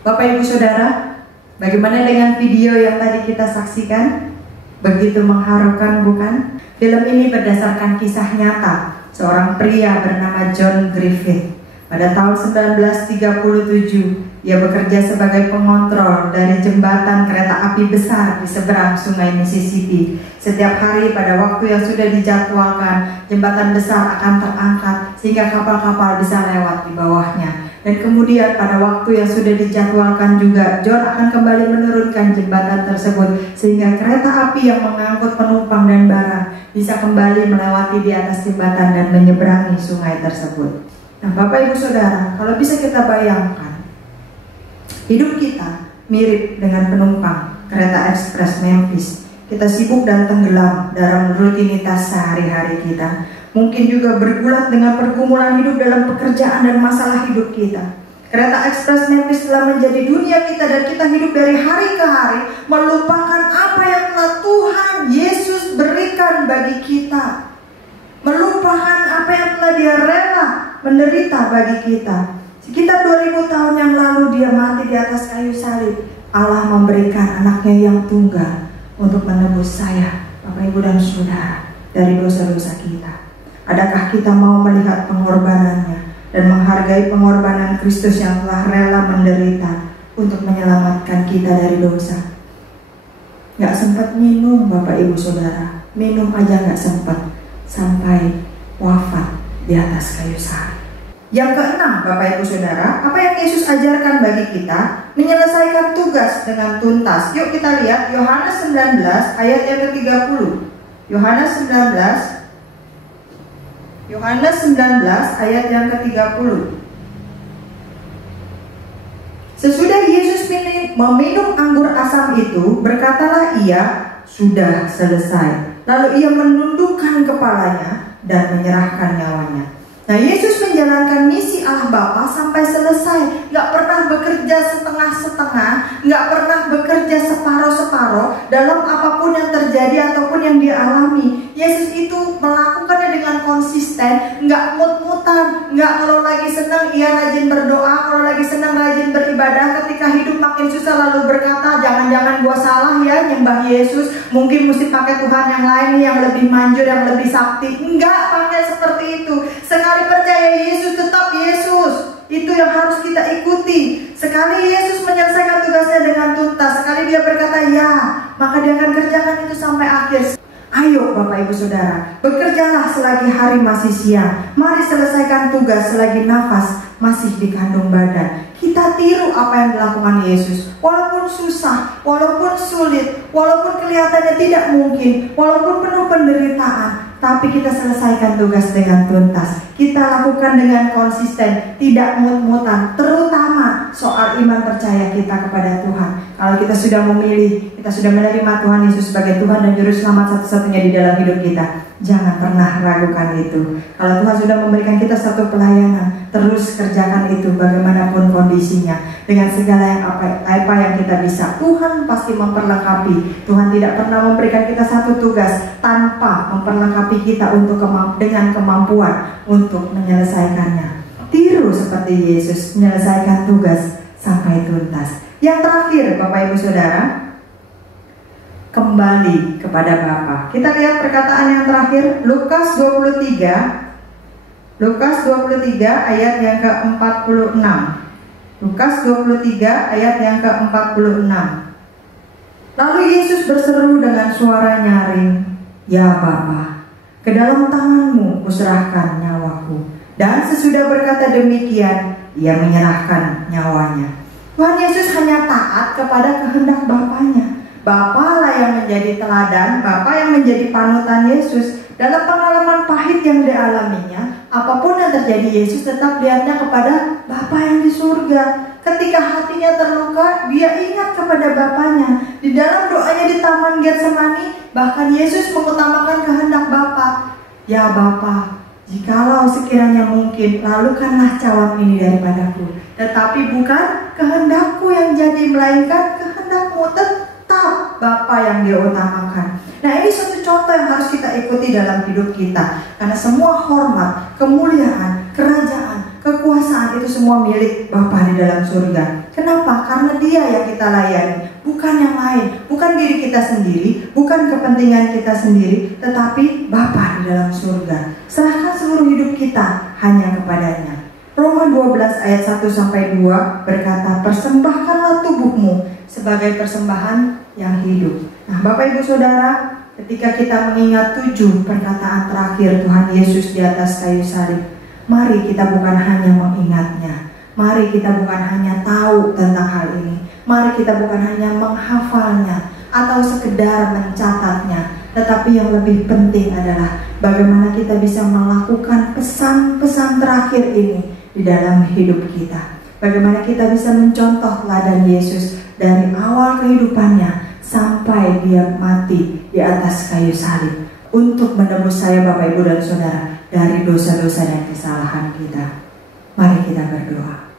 Bapak Ibu Saudara, bagaimana dengan video yang tadi kita saksikan? Begitu mengharukan, bukan? Film ini berdasarkan kisah nyata seorang pria bernama John Griffith. Pada tahun 1937, ia bekerja sebagai pengontrol dari jembatan kereta api besar di seberang Sungai Mississippi. Setiap hari pada waktu yang sudah dijadwalkan, jembatan besar akan terangkat sehingga kapal-kapal bisa lewat di bawahnya. Dan kemudian pada waktu yang sudah dijadwalkan juga, John akan kembali menurunkan jembatan tersebut sehingga kereta api yang mengangkut penumpang dan barang bisa kembali melewati di atas jembatan dan menyeberangi sungai tersebut. Nah, Bapak Ibu Saudara, kalau bisa kita bayangkan, hidup kita mirip dengan penumpang kereta ekspres Memphis. Kita sibuk dan tenggelam dalam rutinitas sehari-hari kita. Mungkin juga bergulat dengan pergumulan hidup dalam pekerjaan dan masalah hidup kita. Kereta ekspres Memphis telah menjadi dunia kita dan kita hidup dari hari ke hari, melupakan apa yang telah Tuhan Yesus berikan bagi kita. melupakan apa yang telah dia rela menderita bagi kita. Sekitar 2000 tahun yang lalu dia mati di atas kayu salib. Allah memberikan anaknya yang tunggal untuk menebus saya, Bapak Ibu dan Saudara, dari dosa-dosa kita. Adakah kita mau melihat pengorbanannya dan menghargai pengorbanan Kristus yang telah rela menderita untuk menyelamatkan kita dari dosa? Gak sempat minum, Bapak Ibu Saudara, minum aja gak sempat, sampai wafat di atas kayu salib. Yang keenam, Bapak Ibu Saudara, apa yang Yesus ajarkan bagi kita? Menyelesaikan tugas dengan tuntas. Yuk kita lihat Yohanes 19 ayat yang ke-30. Yohanes 19 ayat yang ke-30. Sesudah Yesus meminum anggur asam itu, berkatalah ia, sudah selesai. Lalu ia menundukkan kepalanya dan menyerahkan nyawanya. Nah, Yesus menjalankan misi Allah Bapa sampai selesai. Gak pernah bekerja setengah-setengah, gak pernah bekerja separuh-separuh dalam apapun yang terjadi ataupun yang dia alami. Yesus itu melakukannya dengan konsisten, gak mut-mutan. Gak kalau lagi senang ia rajin berdoa, kalau lagi senang rajin beribadah. Ketika hidup makin susah lalu berkata, jangan-jangan gua salah ya nyembah Yesus, mungkin mesti pakai Tuhan yang lain yang lebih manjur, yang lebih sakti. Enggak pakai seperti itu. Sekali percaya Yesus, tetap Yesus. Itu yang harus kita ikuti. Sekali Yesus menyelesaikan tugasnya dengan tuntas, sekali dia berkata ya, maka dia akan kerjakan itu sampai akhir. Ayo Bapak Ibu Saudara, bekerjalah selagi hari masih siang. Mari selesaikan tugas selagi nafas masih di kandung badan. Kita tiru apa yang dilakukan Yesus. Walaupun susah, walaupun sulit, walaupun kelihatannya tidak mungkin, walaupun penuh penderitaan, tapi kita selesaikan tugas dengan tuntas. Kita lakukan dengan konsisten, tidak mut-mutan. Terutama soal iman percaya kita kepada Tuhan. Kalau kita sudah memilih, kita sudah menerima Tuhan Yesus sebagai Tuhan dan Juru Selamat satu-satunya di dalam hidup kita, jangan pernah ragukan itu. Kalau Tuhan sudah memberikan kita satu pelayanan, terus kerjakan itu bagaimanapun kondisinya. Dengan segala yang apa yang kita bisa, Tuhan pasti memperlengkapi. Tuhan tidak pernah memberikan kita satu tugas tanpa memperlengkapi kita untuk dengan kemampuan untuk menyelesaikannya. Tiru seperti Yesus, menyelesaikan tugas sampai tuntas. Yang terakhir, Bapak Ibu Saudara, kembali kepada Bapa. Kita lihat perkataan yang terakhir, Lukas 23 ayat yang ke-46. Lukas 23 ayat yang ke-46. Lalu Yesus berseru dengan suara nyaring, "Ya Bapa, ke dalam tangan-Mu kuserahkan nyawaku." Dan sesudah berkata demikian, ia menyerahkan nyawanya. Tuhan Yesus hanya taat kepada kehendak Bapanya. Bapa lah yang menjadi teladan, Bapa yang menjadi panutan Yesus. Dalam pengalaman pahit yang dialaminya, apapun yang terjadi, Yesus tetap lihatnya kepada Bapa yang di surga. Ketika hatinya terluka, dia ingat kepada Bapanya. Di dalam doanya di Taman Getsemani, bahkan Yesus mengutamakan kehendak Bapa. Ya Bapa, jikalau sekiranya mungkin, lalukanlah cawan ini daripadaku. Tetapi bukan kehendakku yang jadi, melainkan kehendak-Mu. Tetap Bapa yang dia utamakan. Nah, ini satu contoh yang harus kita ikuti dalam hidup kita. Karena semua hormat, kemuliaan, kerajaan, kekuasaan itu semua milik Bapa di dalam surga. Kenapa? Karena Dia yang kita layani, bukan yang lain, bukan diri kita sendiri, bukan kepentingan kita sendiri, tetapi Bapa di dalam surga. Serahkan seluruh hidup kita hanya kepadanya. Roma 12 ayat 1-2 berkata, persembahkanlah tubuhmu sebagai persembahan yang hidup. Nah, Bapak Ibu Saudara, ketika kita mengingat 7 perkataan terakhir Tuhan Yesus di atas kayu salib, mari kita bukan hanya mengingatnya, mari kita bukan hanya tahu tentang hal ini, mari kita bukan hanya menghafalnya atau sekedar mencatatnya, tetapi yang lebih penting adalah bagaimana kita bisa melakukan pesan-pesan terakhir ini di dalam hidup kita. Bagaimana kita bisa mencontoh teladan Yesus dari awal kehidupannya sampai dia mati di atas kayu salib untuk menebus saya, Bapak Ibu dan Saudara, dari dosa-dosa dan kesalahan kita. Mari kita berdoa.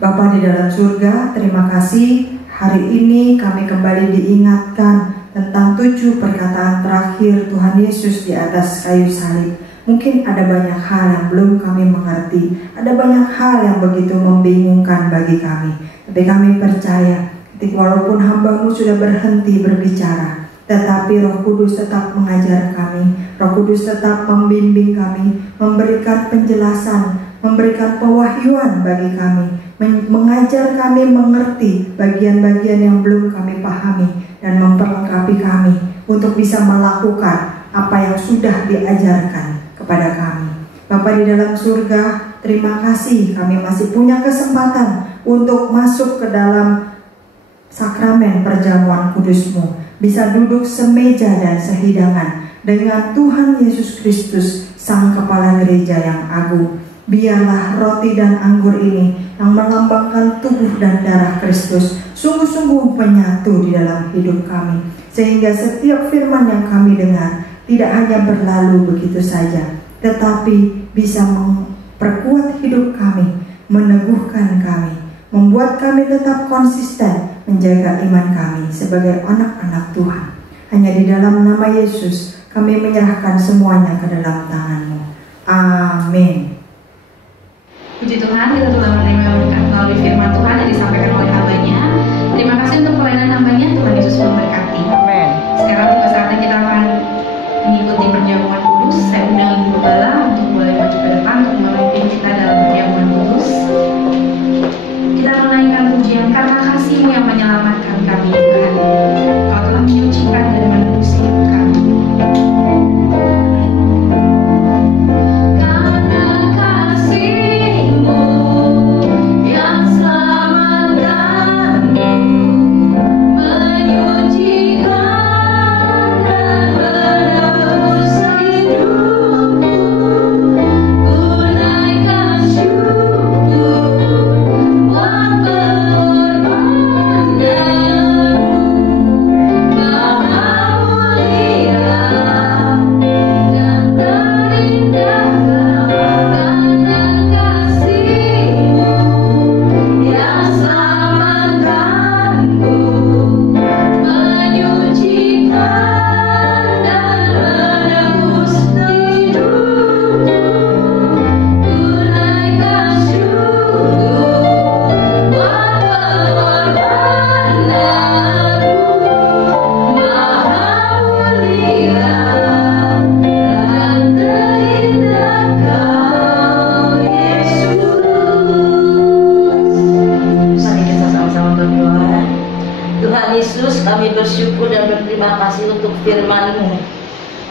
Bapa di dalam surga, terima kasih hari ini kami kembali diingatkan tentang 7 perkataan terakhir Tuhan Yesus di atas kayu salib. Mungkin ada banyak hal yang belum kami mengerti, ada banyak hal yang begitu membingungkan bagi kami. Tapi kami percaya, ketika walaupun hamba-Mu sudah berhenti berbicara, tetapi Roh Kudus tetap mengajar kami, Roh Kudus tetap membimbing kami, memberikan penjelasan, memberikan pewahyuan bagi kami, mengajar kami mengerti bagian-bagian yang belum kami pahami, dan memperlengkapi kami untuk bisa melakukan apa yang sudah diajarkan kepada kami. Bapa di dalam surga, terima kasih kami masih punya kesempatan untuk masuk ke dalam sakramen perjamuan kudus-Mu, bisa duduk semeja dan sehidangan dengan Tuhan Yesus Kristus, Sang Kepala Gereja yang agung. Biarlah roti dan anggur ini yang melambangkan tubuh dan darah Kristus sungguh-sungguh menyatu di dalam hidup kami, sehingga setiap firman yang kami dengar tidak hanya berlalu begitu saja, tetapi bisa memperkuat hidup kami, meneguhkan kami, membuat kami tetap konsisten menjaga iman kami sebagai anak-anak Tuhan. Hanya di dalam nama Yesus kami menyerahkan semuanya ke dalam tangan-Mu. Amin. Puji Tuhan, kita telah menerima berkat melalui firman Tuhan yang disampaikan oleh hamba-Nya. Terima kasih untuk pelayanan hamba-Nya. Tuhan Yesus memberkati. Amin. Sekarang juga saatnya kita akan mengikuti perjamuan kudus. Saya undang Ibu Bala untuk boleh maju ke depan untuk memimpin kita dalam perjamuan kudus. Kita menaikkan pujian karena kasih-Mu yang menyelamatkan kami, Tuhan. Kau telah menyucikan dan menebus hidup kami.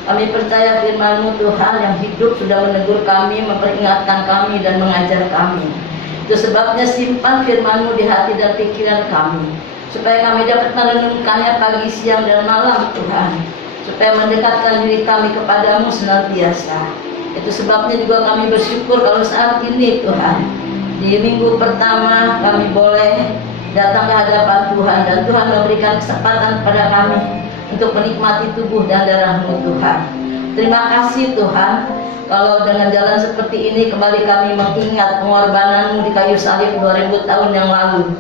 Kami percaya firman-Mu Tuhan yang hidup sudah menegur kami, memperingatkan kami dan mengajar kami. Itu sebabnya simpan firman-Mu di hati dan pikiran kami, supaya kami dapat merenungkannya pagi, siang, dan malam Tuhan, supaya mendekatkan diri kami kepadamu senantiasa. Itu sebabnya juga kami bersyukur kalau saat ini Tuhan, di minggu pertama kami boleh datang ke hadapan Tuhan, dan Tuhan memberikan kesempatan kepada kami untuk menikmati tubuh dan darah-Mu Tuhan. Terima kasih Tuhan, kalau dengan jalan seperti ini kembali kami mengingat pengorbanan-Mu di kayu salib 2000 tahun yang lalu.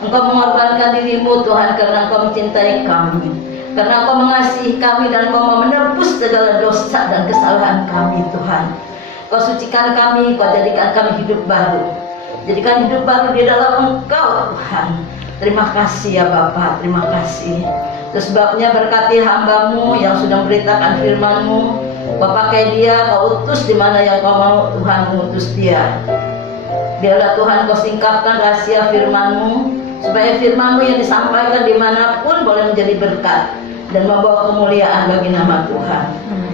Engkau mengorbankan diri-Mu Tuhan karena Engkau mencintai kami, karena Engkau mengasihi kami, dan Engkau mau menebus segala dosa dan kesalahan kami Tuhan. Kau sucikan kami, Kau jadikan kami hidup baru. Jadikan hidup baru di dalam Engkau Tuhan. Terima kasih ya Bapa, terima kasih. Itu sebabnya berkati hamba-Mu yang sudah memberitakan firman-Mu. Kau pakai dia, Kau utus di mana yang Kau mau Tuhan mengutus dia. Biarlah Tuhan Kau singkapkan rahasia firman-Mu, supaya firman-Mu yang disampaikan dimanapun boleh menjadi berkat dan membawa kemuliaan bagi nama Tuhan.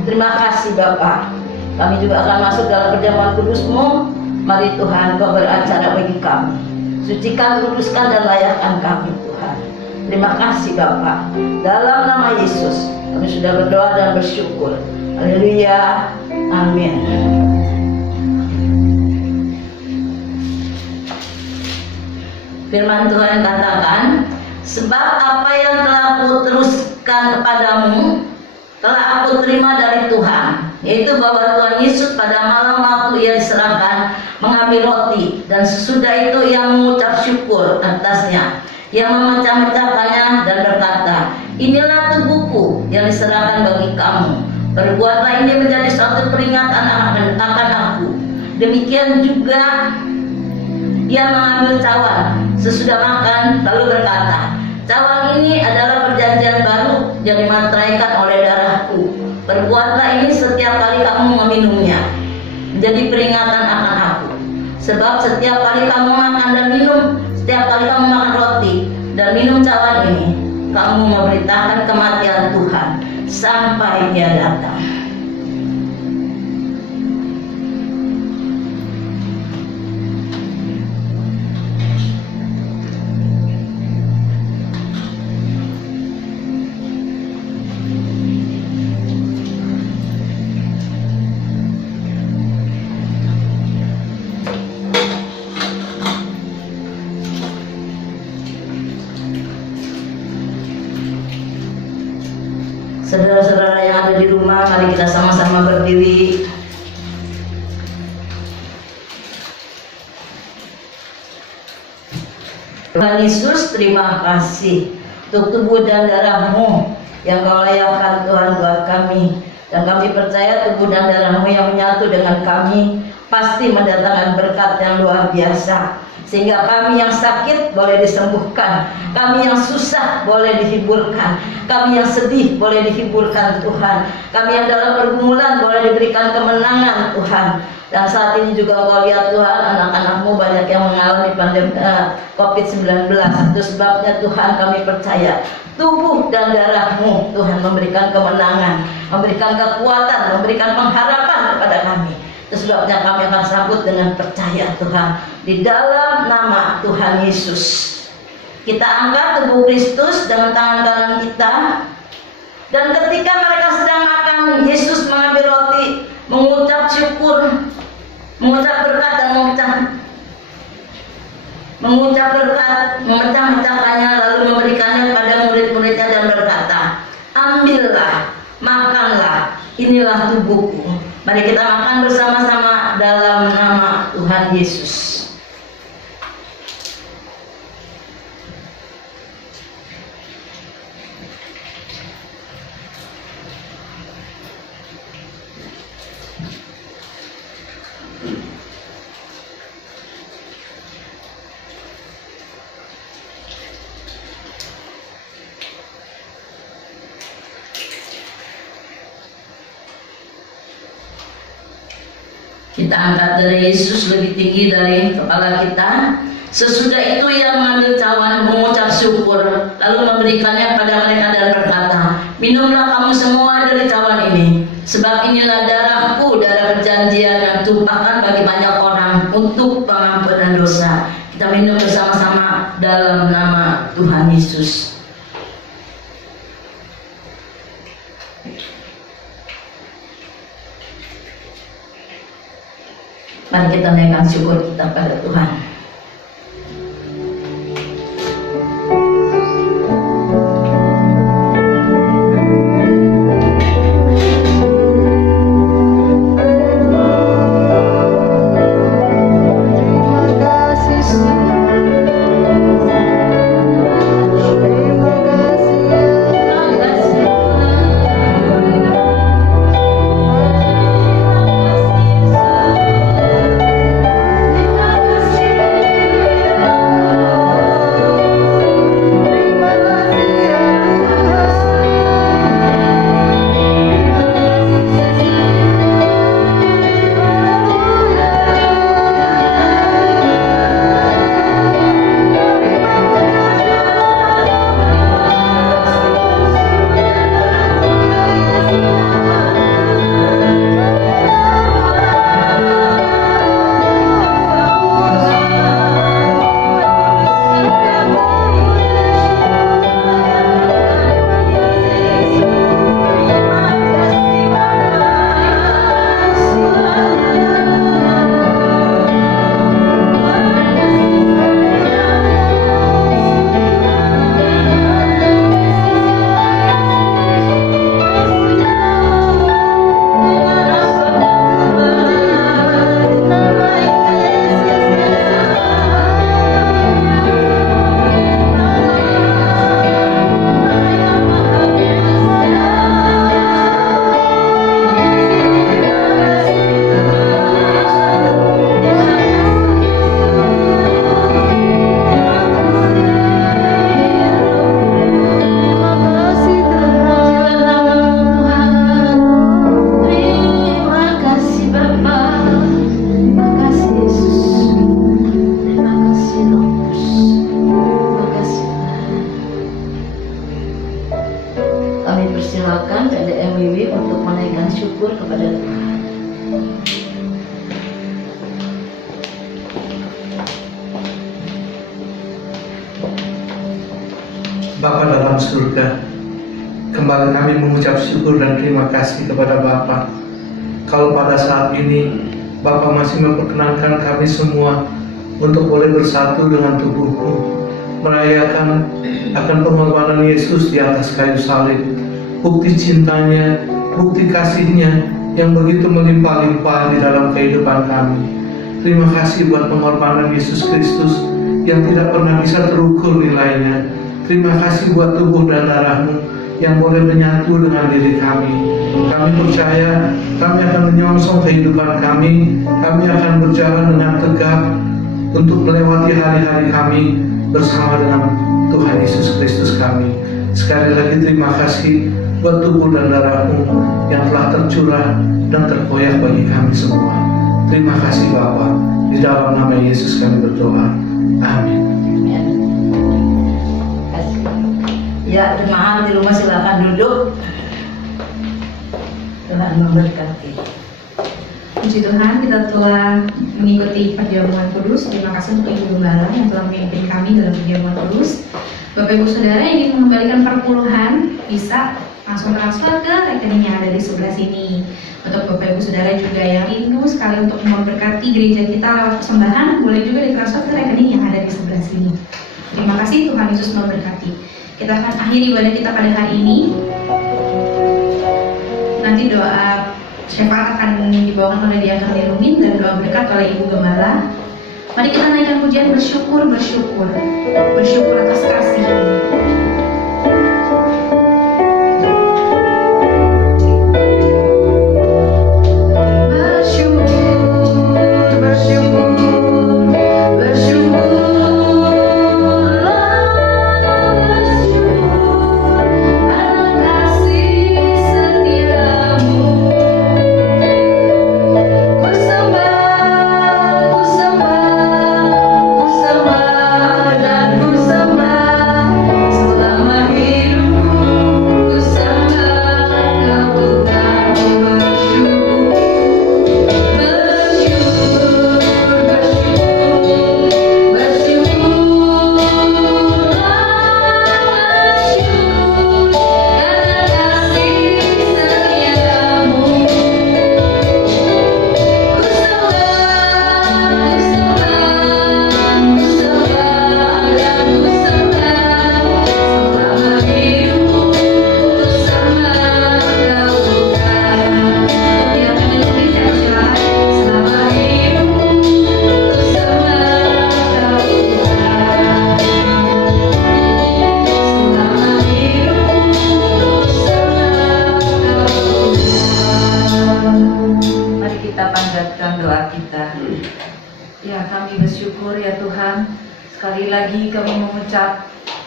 Terima kasih Bapa. Kami juga akan masuk dalam perjamuan kudus-Mu. Mari Tuhan Kau beracara bagi kami. Sucikan, kuduskan, dan layakkan kami Tuhan. Terima kasih Bapa. Dalam nama Yesus kami sudah berdoa dan bersyukur. Haleluya. Amin. Firman Tuhan katakan, sebab apa yang telah Aku teruskan kepadamu telah Aku terima dari Tuhan, yaitu bahwa Tuhan Yesus pada malam waktu Ia diserahkan mengambil roti, dan sesudah itu Ia mengucap syukur atasnya. Ia memecah-mecahkannya dan berkata, inilah tubuhku tubuhku yang diserahkan bagi kamu. Perbuatlah ini menjadi suatu peringatan akan aku. Demikian juga ia mengambil cawan sesudah makan, lalu berkata, cawan ini adalah perjanjian baru yang dimateraikan oleh darahku. Perbuatlah ini setiap kali kamu meminumnya, menjadi peringatan akan aku. Sebab setiap kali kamu makan dan minum, setiap kali kamu makan roti dan minum cawan ini, kamu memberitakan kematian Tuhan sampai Dia datang. Saudara-saudara yang ada di rumah, mari kita sama-sama berdiri. Tuhan Yesus, terima kasih untuk tubuh dan darah-Mu yang Kau layakkan Tuhan buat kami. Dan kami percaya tubuh dan darah-Mu yang menyatu dengan kami pasti mendatangkan berkat yang luar biasa. Sehingga kami yang sakit boleh disembuhkan, kami yang susah boleh dihiburkan, kami yang sedih boleh dihiburkan Tuhan, kami yang dalam pergumulan boleh diberikan kemenangan Tuhan. Dan saat ini juga Engkau lihat Tuhan, anak-anak-Mu banyak yang mengalami pandemi COVID-19. Itu sebabnya Tuhan kami percaya tubuh dan darah-Mu Tuhan memberikan kemenangan, memberikan kekuatan, memberikan pengharapan kepada kami. Itu sebabnya kami akan sambut dengan percaya Tuhan. Di dalam nama Tuhan Yesus, kita angkat tubuh Kristus dengan tangan kanan kita. Dan ketika mereka sedang makan, Yesus mengambil roti, mengucap syukur, mengucap berkat dan memecah-mecahkannya, lalu memberikannya kepada murid-muridnya dan berkata, ambillah, makanlah, inilah tubuhku. Mari kita makan bersama-sama dalam nama Tuhan Yesus. Kita angkat dari Yesus lebih tinggi dari kepala kita. Sesudah itu ia mengambil cawan, mengucap syukur, lalu memberikannya kepada mereka dan berkata, minumlah kamu semua dari cawan ini, sebab inilah darahku, darah perjanjian yang tumpahkan bagi banyak orang untuk pengampunan dosa. Kita minum bersama-sama dalam nama Tuhan Yesus. Mari kita naikkan syukur kita pada Tuhan. Terima kasih. persilakan PDM Wiwi untuk menaikkan syukur kepada Tuhan. Bapa dalam surga, kembali kami mengucap syukur dan terima kasih kepada Bapa. Kalau pada saat ini Bapa masih memperkenankan kami semua untuk boleh bersatu dengan tubuh-Mu, merayakan akan pengorbanan Yesus di atas kayu salib, bukti cintanya, bukti kasihnya yang begitu melimpah-limpah di dalam kehidupan kami. Terima kasih buat pengorbanan Yesus Kristus yang tidak pernah bisa terukur nilainya. Terima kasih buat tubuh dan darah-Mu yang boleh menyatu dengan diri kami. Kami percaya kami akan menyongsong kehidupan kami. Kami akan berjalan dengan tegak untuk melewati hari-hari kami bersama dengan Tuhan Yesus Kristus kami. Sekali lagi terima kasih buat tubuh dan darah-Mu yang telah tercurah dan terkoyak bagi kami semua. Terima kasih Bapa. Di dalam nama Yesus kami berdoa. Amin. Ya, jemaat di rumah silakan duduk. Tuhan memberkati. Puji Tuhan, kita telah mengikuti perjamuan kudus. Terima kasih untuk Ibu Gembala yang telah memimpin kami dalam perjamuan kudus. Bapak Ibu Saudara yang ingin mengembalikan perpuluhan bisa langsung transfer ke rekening yang ada di sebelah sini. Untuk Bapak Ibu Saudara juga yang rindu sekali untuk memberkati gereja kita lewat persembahan, boleh juga ditransfer ke rekening yang ada di sebelah sini. Terima kasih, Tuhan Yesus memberkati. Kita akan akhiri ibadah kita pada hari ini. Nanti doa syafaat akan dibawakan oleh Diakon Lilumin dan doa berkat oleh Ibu Gembala. Mari kita naikkan pujian bersyukur atas kasih.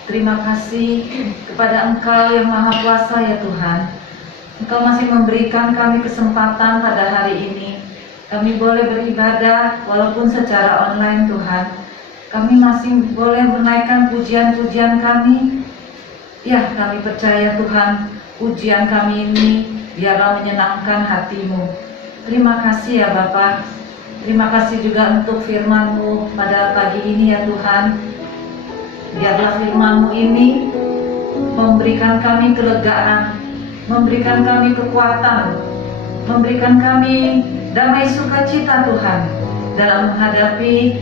Terima kasih kepada Engkau yang Maha Kuasa ya Tuhan. Engkau masih memberikan kami kesempatan pada hari ini. Kami boleh beribadah walaupun secara online Tuhan. Kami masih boleh menaikkan pujian-pujian kami. Ya, kami percaya Tuhan, pujian kami ini biarlah menyenangkan hati-Mu. Terima kasih ya Bapa. Terima kasih juga untuk firman-Mu pada pagi ini ya Tuhan. Biarlah firman-Mu ini memberikan kami kelegaan, memberikan kami kekuatan, memberikan kami damai sukacita Tuhan dalam menghadapi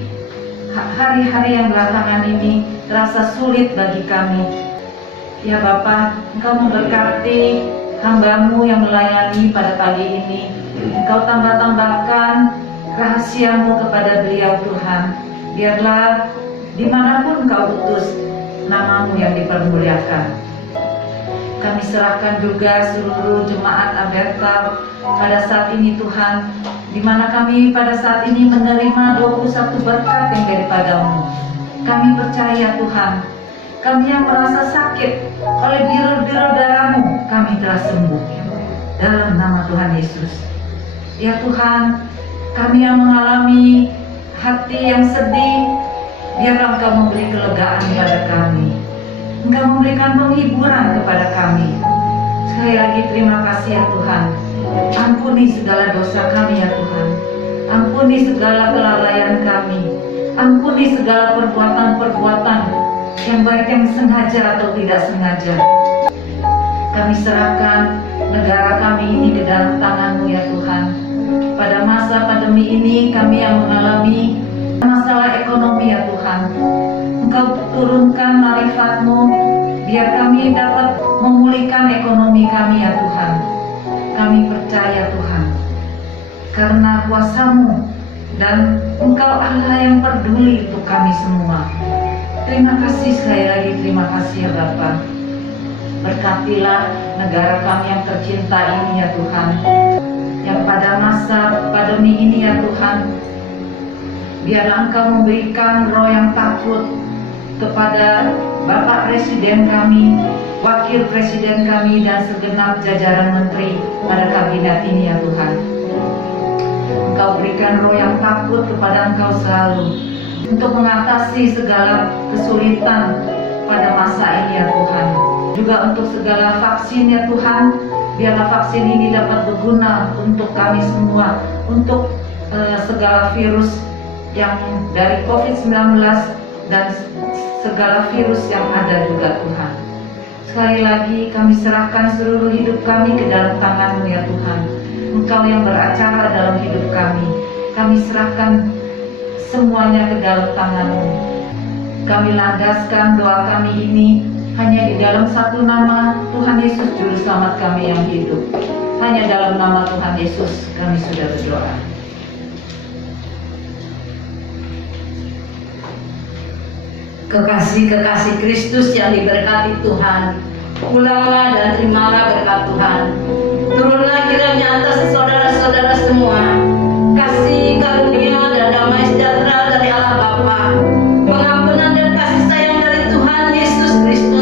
hari-hari yang belakangan ini terasa sulit bagi kami. Ya Bapa, Engkau memberkati hamba-Mu yang melayani pada pagi ini. Engkau tambah-tambahkan rahasia-Mu kepada beliau Tuhan. Biarlah dimanapun Engkau utus, nama-Mu yang dipermuliakan. Kami serahkan juga seluruh jemaat Abertal pada saat ini Tuhan, di mana kami pada saat ini menerima 21 berkat yang daripada-Mu. Kami percaya Tuhan, kami yang merasa sakit oleh biru-biru darah-Mu, kami telah sembuh dalam nama Tuhan Yesus. Ya Tuhan, kami yang mengalami hati yang sedih, biarlah Engkau memberi kelegaan kepada kami. Engkau memberikan penghiburan kepada kami. Sekali lagi terima kasih ya Tuhan. Ampuni segala dosa kami ya Tuhan. Ampuni segala kelalaian kami. Ampuni segala perbuatan-perbuatan yang baik yang sengaja atau tidak sengaja. Kami serahkan negara kami ini ke dalam tangan-Mu ya Tuhan. Pada masa pandemi ini kami yang mengalami masalah ekonomi ya Tuhan. Engkau turunkan marifat-Mu biar kami dapat memulihkan ekonomi kami ya Tuhan. Kami percaya Tuhan, karena kuasa-Mu dan Engkau Allah yang peduli untuk kami semua. Terima kasih sekali lagi, terima kasih ya Bapa. Berkatilah negara kami yang tercinta ini ya Tuhan, yang pada masa pandemi ini ya Tuhan, biarlah Engkau memberikan roh yang takut kepada Bapak Presiden kami, Wakil Presiden kami, dan segenap jajaran menteri pada kabinet ini ya Tuhan. Engkau berikan roh yang takut kepada Engkau selalu untuk mengatasi segala kesulitan pada masa ini ya Tuhan. Juga untuk segala vaksin ya Tuhan, biarlah vaksin ini dapat berguna untuk kami semua, untuk segala virus yang dari COVID-19 dan segala virus yang ada juga Tuhan. Sekali lagi kami serahkan seluruh hidup kami ke dalam tangan-Mu ya Tuhan. Engkau yang beracara dalam hidup kami. Kami serahkan semuanya ke dalam tangan-Mu. Kami landaskan doa kami ini hanya di dalam satu nama, Tuhan Yesus Juru Selamat kami yang hidup. Hanya dalam nama Tuhan Yesus kami sudah berdoa. Kekasih-kekasih Kristus yang diberkati Tuhan, pulanglah dan terimalah berkat Tuhan. Turunlah kiranya atas saudara-saudara semua kasih karunia dan damai sejahtera dari Allah Bapa, pengampunan dan kasih sayang dari Tuhan Yesus Kristus,